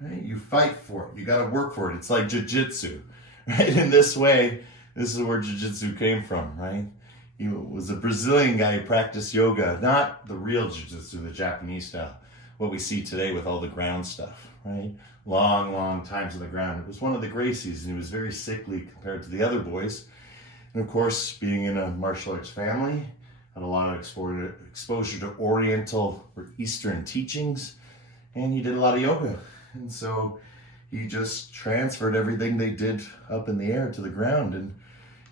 Right? You fight for it. You got to work for it. It's like jiu-jitsu, right? In this way, this is where jiu-jitsu came from, right? He was a Brazilian guy who practiced yoga, not the real jiu-jitsu, the Japanese style, what we see today with all the ground stuff, right? Long, long times on the ground. It was one of the Gracies, and he was very sickly compared to the other boys. And of course, being in a martial arts family, had a lot of exposure to Oriental or Eastern teachings, and he did a lot of yoga. And so he just transferred everything they did up in the air to the ground and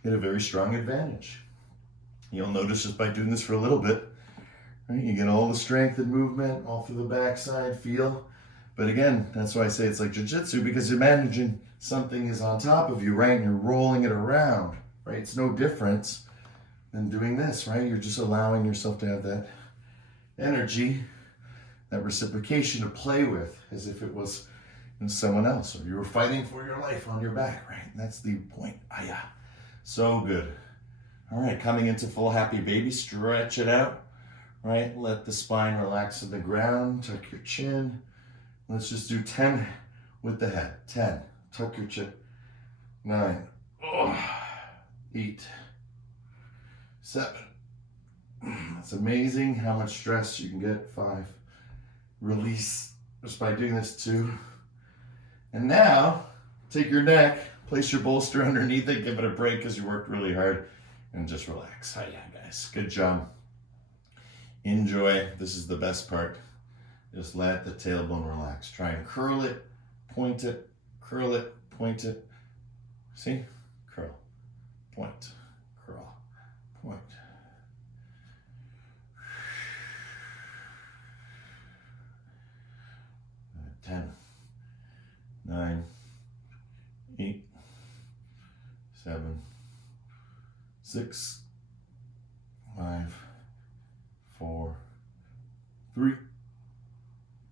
had a very strong advantage. You'll notice just by doing this for a little bit, right, you get all the strength and movement all through the backside, feel. But again, that's why I say it's like jiu-jitsu, because imagine something is on top of you, right, and you're rolling it around, right? It's no difference than doing this, right? You're just allowing yourself to have that energy, that reciprocation to play with as if it was someone else, or you were fighting for your life on your back, right? And that's the point. Yeah. So good. All right, coming into full happy baby, stretch it out, right? Let the spine relax to the ground, tuck your chin. Let's just do 10 with the head. 10, tuck your chin. 9, 8, 7. It's amazing how much stress you can get. 5. Release just by doing this. 2. And now, take your neck, place your bolster underneath it, give it a break because you worked really hard, and just relax. Yeah, guys. Good job. Enjoy. This is the best part. Just let the tailbone relax. Try and curl it, point it, curl it, point it. See? Curl, point, curl, point. 10, 9, 8, 7, 6, 5, 4, 3,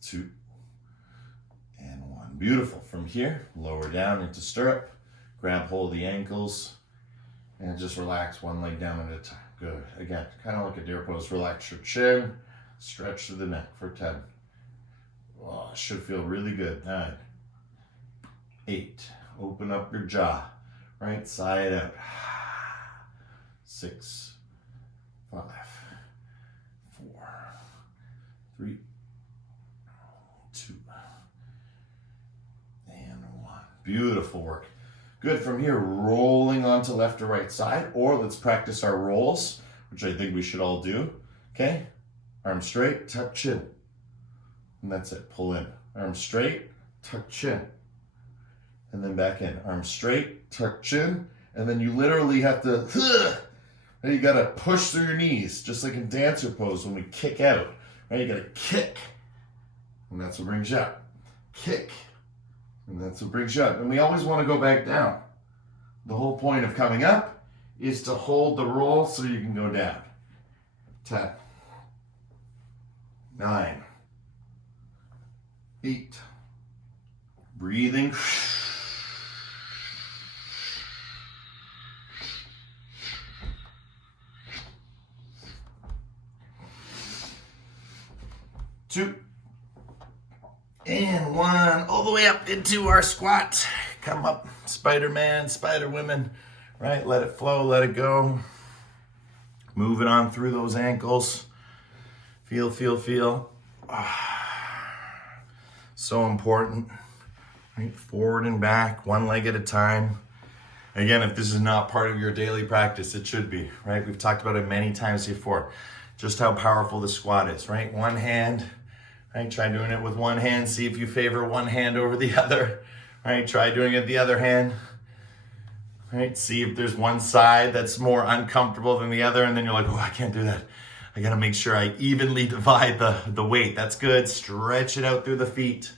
2, and 1. Beautiful. From here, lower down into stirrup, grab hold of the ankles, and just relax one leg down at a time. Good. Again, kind of like a deer pose. Relax your chin, stretch through the neck for 10. Oh, should feel really good. 9, 8, open up your jaw, right side out. 6, 5, 4, 3, 2, and 1. Beautiful work. Good. From here, rolling onto left or right side, or let's practice our rolls, which I think we should all do. Okay, arm straight, tuck chin. And that's it, pull in. Arm straight, tuck chin. And then back in. Arm straight, tuck chin. And then you literally have to, and you gotta push through your knees, just like in dancer pose when we kick out. Right, you gotta kick. And that's what brings you up. Kick. And that's what brings you up. And we always wanna go back down. The whole point of coming up is to hold the roll so you can go down. 10, 9, 8, breathing. 2, and 1, all the way up into our squat. Come up, Spider-Man, Spider-Women, right? Let it flow, let it go. Move it on through those ankles. Feel, feel, feel. So important, right? Forward and back, one leg at a time. Again, if this is not part of your daily practice, it should be, right? We've talked about it many times before, just how powerful the squat is, right? One hand, right? Try doing it with one hand. See if you favor one hand over the other, right? Try doing it the other hand, right? See if there's one side that's more uncomfortable than the other, and then you're like, oh, I can't do that. I gotta make sure I evenly divide the weight. That's good. Stretch it out through the feet,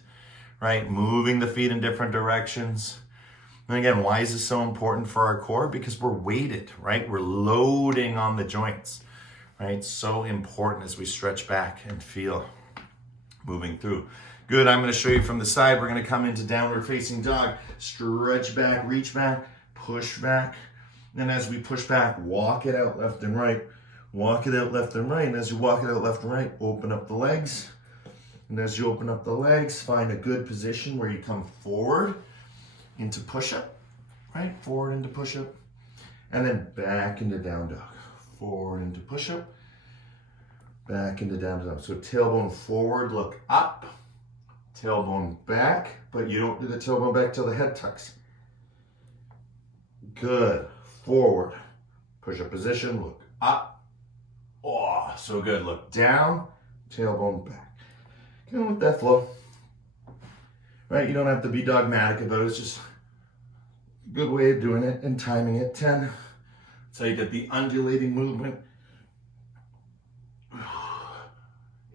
right? Moving the feet in different directions. And again, why is this so important for our core? Because we're weighted, right? We're loading on the joints, right? So important as we stretch back and feel moving through. Good. I'm gonna show you from the side. We're gonna come into downward facing dog. Stretch back, reach back, push back. And as we push back, walk it out left and right. Walk it out left and right. And as you walk it out left and right, open up the legs. And as you open up the legs, find a good position where you come forward into push-up, right? Forward into push-up. And then back into down dog. Forward into push-up. Back into down dog. So tailbone forward, look up. Tailbone back, but you don't do the tailbone back till the head tucks. Good. Forward. Push-up position, look up. Oh, so good. Look down, tailbone back. Kind of with that flow. Right? You don't have to be dogmatic about it. It's just a good way of doing it and timing it. 10. That's how you get the undulating movement.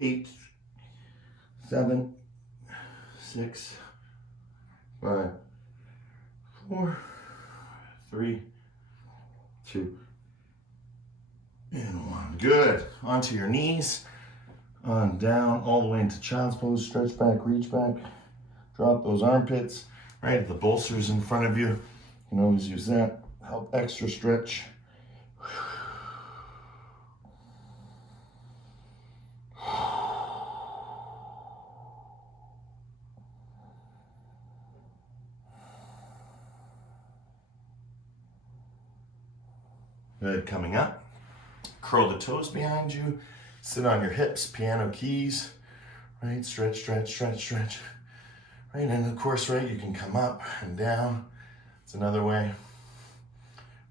8, 7, 6, 5, 4, 3, 2, and 1. Good. Onto your knees. On down, all the way into child's pose. Stretch back, reach back. Drop those armpits. Right, the bolsters in front of you. You can always use that. Help extra stretch. Good. Coming up. Curl the toes behind you. Sit on your hips, piano keys. Right, stretch, stretch, stretch, stretch. Right, and of course, right, you can come up and down. It's another way.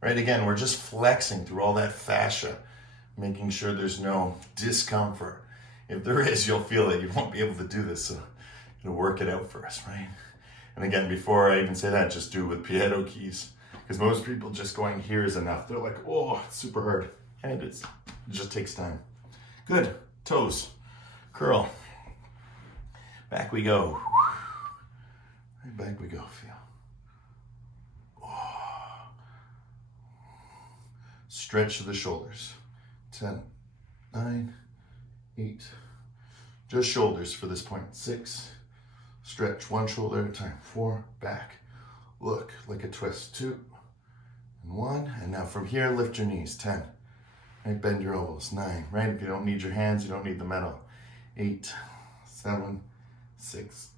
Right, again, we're just flexing through all that fascia, making sure there's no discomfort. if there is, you'll feel it. You won't be able to do this, so it'll work it out for us, right? And again, before I even say that, just do it with piano keys, because most people just going here is enough. They're like, oh, it's super hard, and it is. It just takes time. Good. Toes. Curl. Back we go. Right back we go. Feel. Oh. Stretch the shoulders. 10, 9, 8. Just shoulders for this point. 6. Stretch one shoulder at a time. 4. Back. Look like a twist. 2 and 1. And now from here, lift your knees. 10. Right, bend your elbows. 9. Right, if you don't need your hands, you don't need the metal. 8, 7, 6,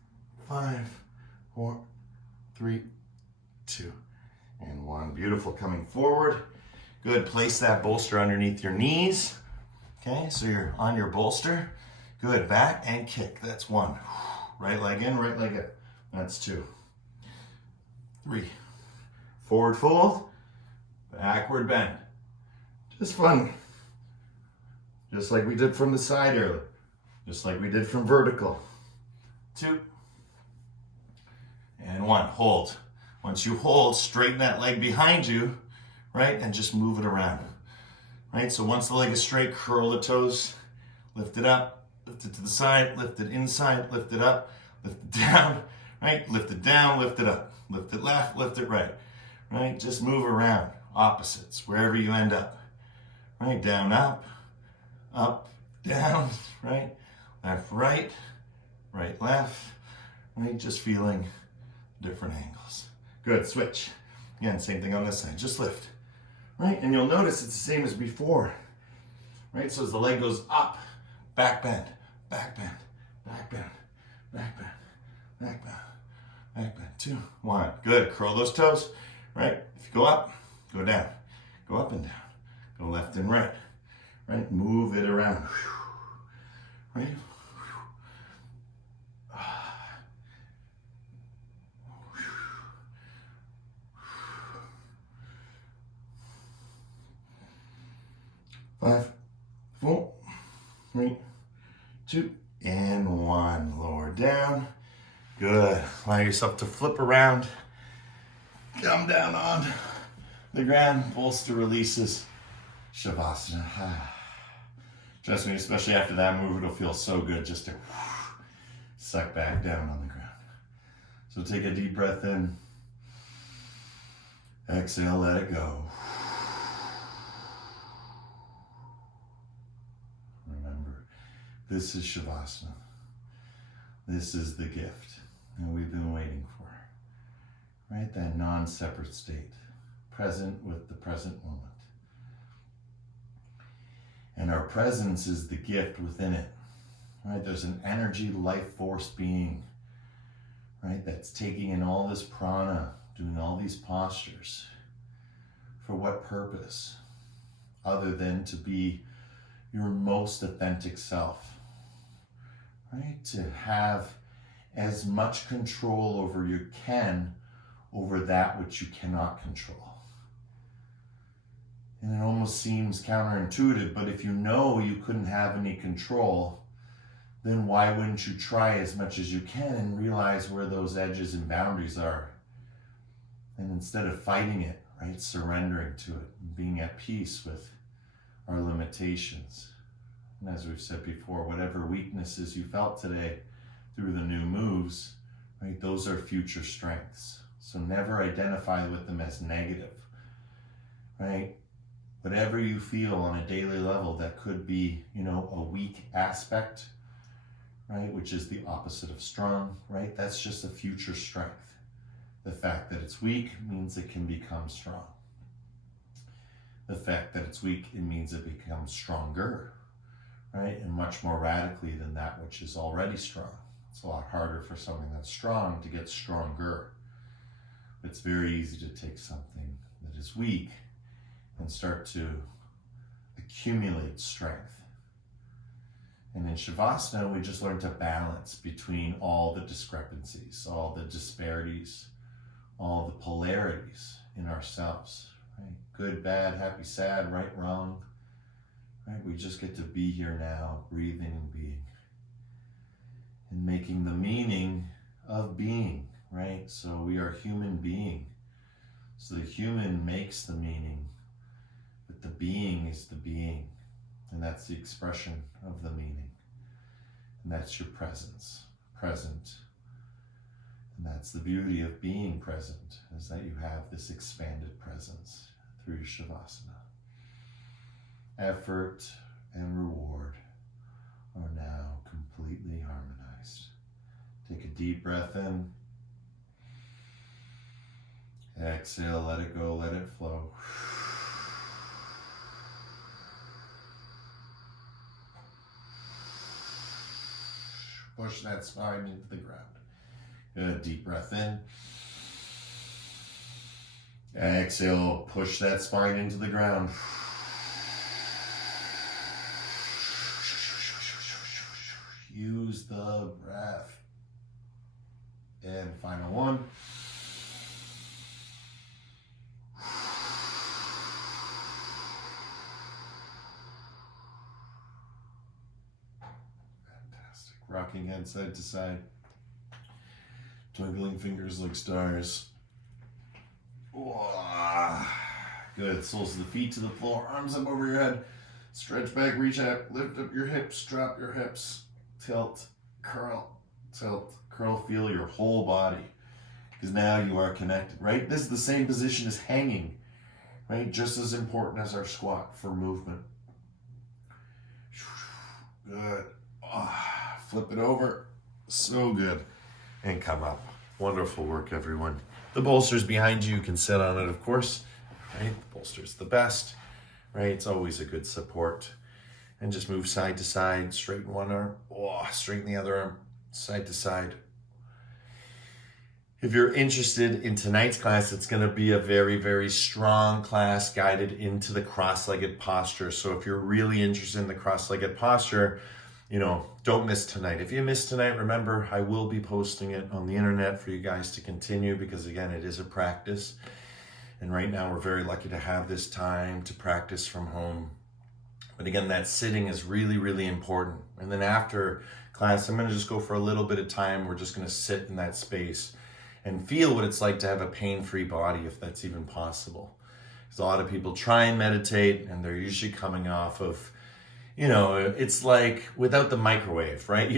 5, 4, 3, 2, and 1. Beautiful. Coming forward. Good. Place that bolster underneath your knees. Okay, so you're on your bolster. Good. Back and kick. That's 1. Right leg in, right leg out. That's 2. 3. Forward fold. Backward bend. Just fun. Just like we did from the side earlier. Just like we did from vertical. 2. And 1. Hold. Once you hold, straighten that leg behind you, right? And just move it around. Right? So once the leg is straight, curl the toes, lift it up, lift it to the side, lift it inside, lift it up, lift it down, right? Lift it down, lift it up. Lift it left, lift it right. Right? Just move around. Opposites, wherever you end up. Right? Down, up, down, right? Left, right, right, left, right? Just feeling different angles. Good, switch. Again, same thing on this side, just lift, right? And you'll notice it's the same as before, right? So as the leg goes up, back bend, back bend, back bend, back bend, back bend, back bend. 2, 1, good. Curl those toes, right? If you go up, go down, go up and down, go left and right, right? Move it around, right? 5, 4, 3, 2, and 1. Lower down. Good. Allow yourself to flip around. Come down on the ground. Bolster releases. Shavasana. Trust me, especially after that move, it'll feel so good just to suck back down on the ground. So take a deep breath in. Exhale, let it go. This is Shavasana. This is the gift that we've been waiting for. Right? That non-separate state. Present with the present moment. And our presence is the gift within it. Right? There's an energy, life force being. Right? That's taking in all this prana, doing all these postures. For what purpose? Other than to be your most authentic self. Right? To have as much control over you can over that which you cannot control. And it almost seems counterintuitive, but if you know you couldn't have any control, then why wouldn't you try as much as you can and realize where those edges and boundaries are? And instead of fighting it, right, surrendering to it, and being at peace with our limitations. And as we've said before, whatever weaknesses you felt today through the new moves, right, those are future strengths. So never identify with them as negative, right? Whatever you feel on a daily level that could be, a weak aspect, right, which is the opposite of strong, right? That's just a future strength. The fact that it's weak means it can become strong. The fact that it's weak, it means it becomes stronger, right? And much more radically than that which is already strong. It's a lot harder for something that's strong to get stronger. It's very easy to take something that is weak and start to accumulate strength. And in Shavasana, we just learn to balance between all the discrepancies, all the disparities, all the polarities in ourselves. Right? Good, bad, happy, sad, right, wrong, right? We just get to be here now, breathing and being. And making the meaning of being, right? So we are human being. So the human makes the meaning, but the being is the being. And that's the expression of the meaning. And that's your presence, present. And that's the beauty of being present, is that you have this expanded presence through your Shavasana. Effort and reward are now completely harmonized. Take a deep breath in. Exhale, let it go, let it flow. Push that spine into the ground. Good, deep breath in. Exhale, push that spine into the ground. Use the breath. And final one. Fantastic. Rocking head side to side. Twinkling fingers like stars. Good. Soles of the feet to the floor. Arms up over your head. Stretch back, reach out. Lift up your hips. Drop your hips. Tilt. Curl. Tilt. Curl. Feel your whole body. Because now you are connected, right? This is the same position as hanging, right? Just as important as our squat for movement. Good. Flip it over. So good. And come up. Wonderful work, everyone. The bolster's behind you. You can sit on it, of course. Right? The bolster's the best. Right? It's always a good support. And just move side to side. Straighten one arm. Straighten the other arm. Side to side. If you're interested in tonight's class, it's going to be a very, very strong class guided into the cross-legged posture. So if you're really interested in the cross-legged posture, don't miss tonight. If you miss tonight, remember, I will be posting it on the internet for you guys to continue because, again, it is a practice. And right now, we're very lucky to have this time to practice from home. But again, that sitting is really, really important. And then after class, I'm going to just go for a little bit of time. We're just going to sit in that space and feel what it's like to have a pain-free body, if that's even possible. Because a lot of people try and meditate, and they're usually coming off of, it's like without the microwave, right?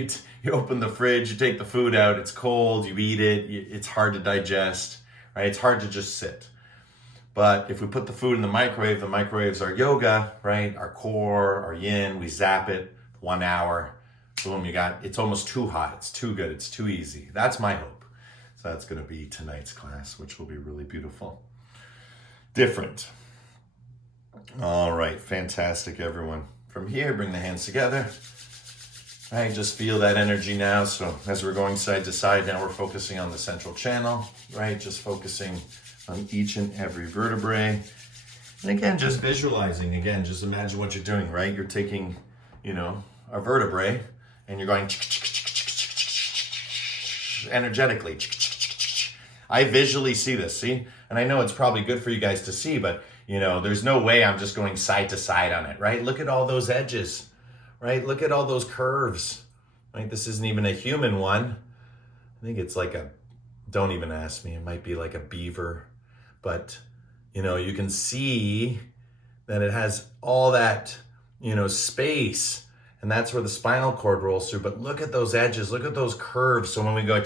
You open the fridge, you take the food out, it's cold, you eat it, it's hard to digest, right? It's hard to just sit. But if we put the food in the microwave's our yoga, right? Our core, our yin, we zap it, 1 hour, boom, it's almost too hot, it's too good, it's too easy. That's my hope. So that's going to be tonight's class, which will be really beautiful. Different. All right, fantastic, everyone. From here, bring the hands together. All right, just feel that energy now. So as we're going side to side, now we're focusing on the central channel, right? Just focusing on each and every vertebrae. And again, just visualizing. Again, just imagine what you're doing, right? You're taking, a vertebrae, and you're going energetically. I visually see this, see? And I know it's probably good for you guys to see, but there's no way I'm just going side to side on it, right? Look at all those edges, right? Look at all those curves, right? This isn't even a human one. I think it's like don't even ask me, it might be like a beaver, but you can see that it has all that, space, and that's where the spinal cord rolls through. But look at those edges, look at those curves. So when we go,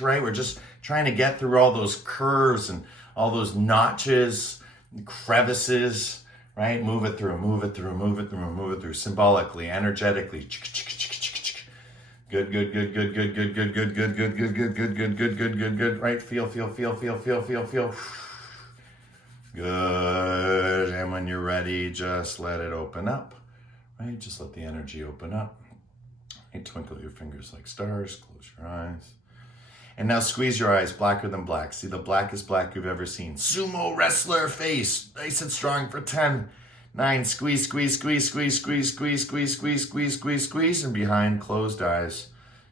right, we're just trying to get through all those curves and all those notches, crevices, right? Move it through, move it through, move it through, move it through, symbolically, energetically. Good, good, good, good, good, good, good, good, good, good, good, good, good, good, good, good, good, good, right? Feel. Good. And when you're ready, just let it open up, right? Just let the energy open up. Right? Twinkle your fingers like stars, close your eyes. And now squeeze your eyes, blacker than black. See the blackest black you've ever seen. Sumo wrestler face, nice and strong for 10, 9, squeeze, squeeze, squeeze, squeeze, squeeze, squeeze, squeeze, squeeze, squeeze, squeeze, squeeze, and behind closed eyes,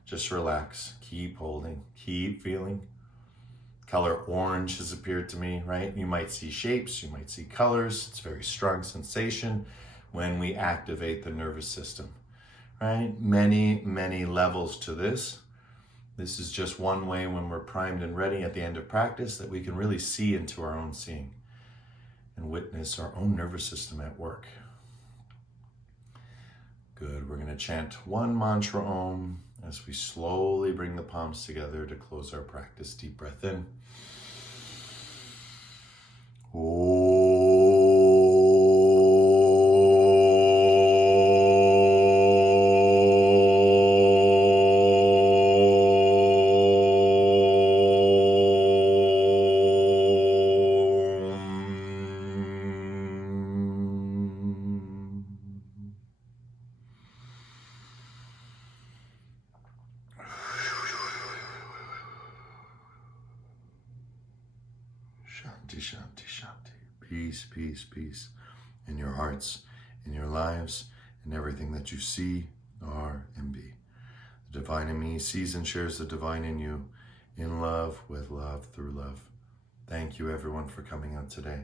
just relax. Keep holding, keep feeling. Color orange has appeared to me, right? You might see shapes, you might see colors. It's a very strong sensation. when we activate the nervous system, right? Many, many levels to this. This is just one way when we're primed and ready at the end of practice that we can really see into our own seeing and witness our own nervous system at work. Good, we're gonna chant one mantra Om as we slowly bring the palms together to close our practice. Deep breath in. Shanti, shanti, shanti. Peace, peace, peace in your hearts, in your lives, in everything that you see, are, and be. The divine in me sees and shares the divine in you, in love, with love, through love. Thank you, everyone, for coming out today.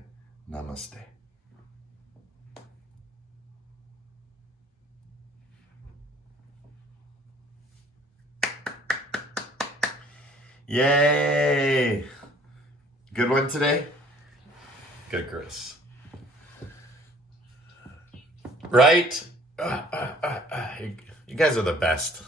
Namaste. Yay! Good one today? Good, Chris. Right? You guys are the best.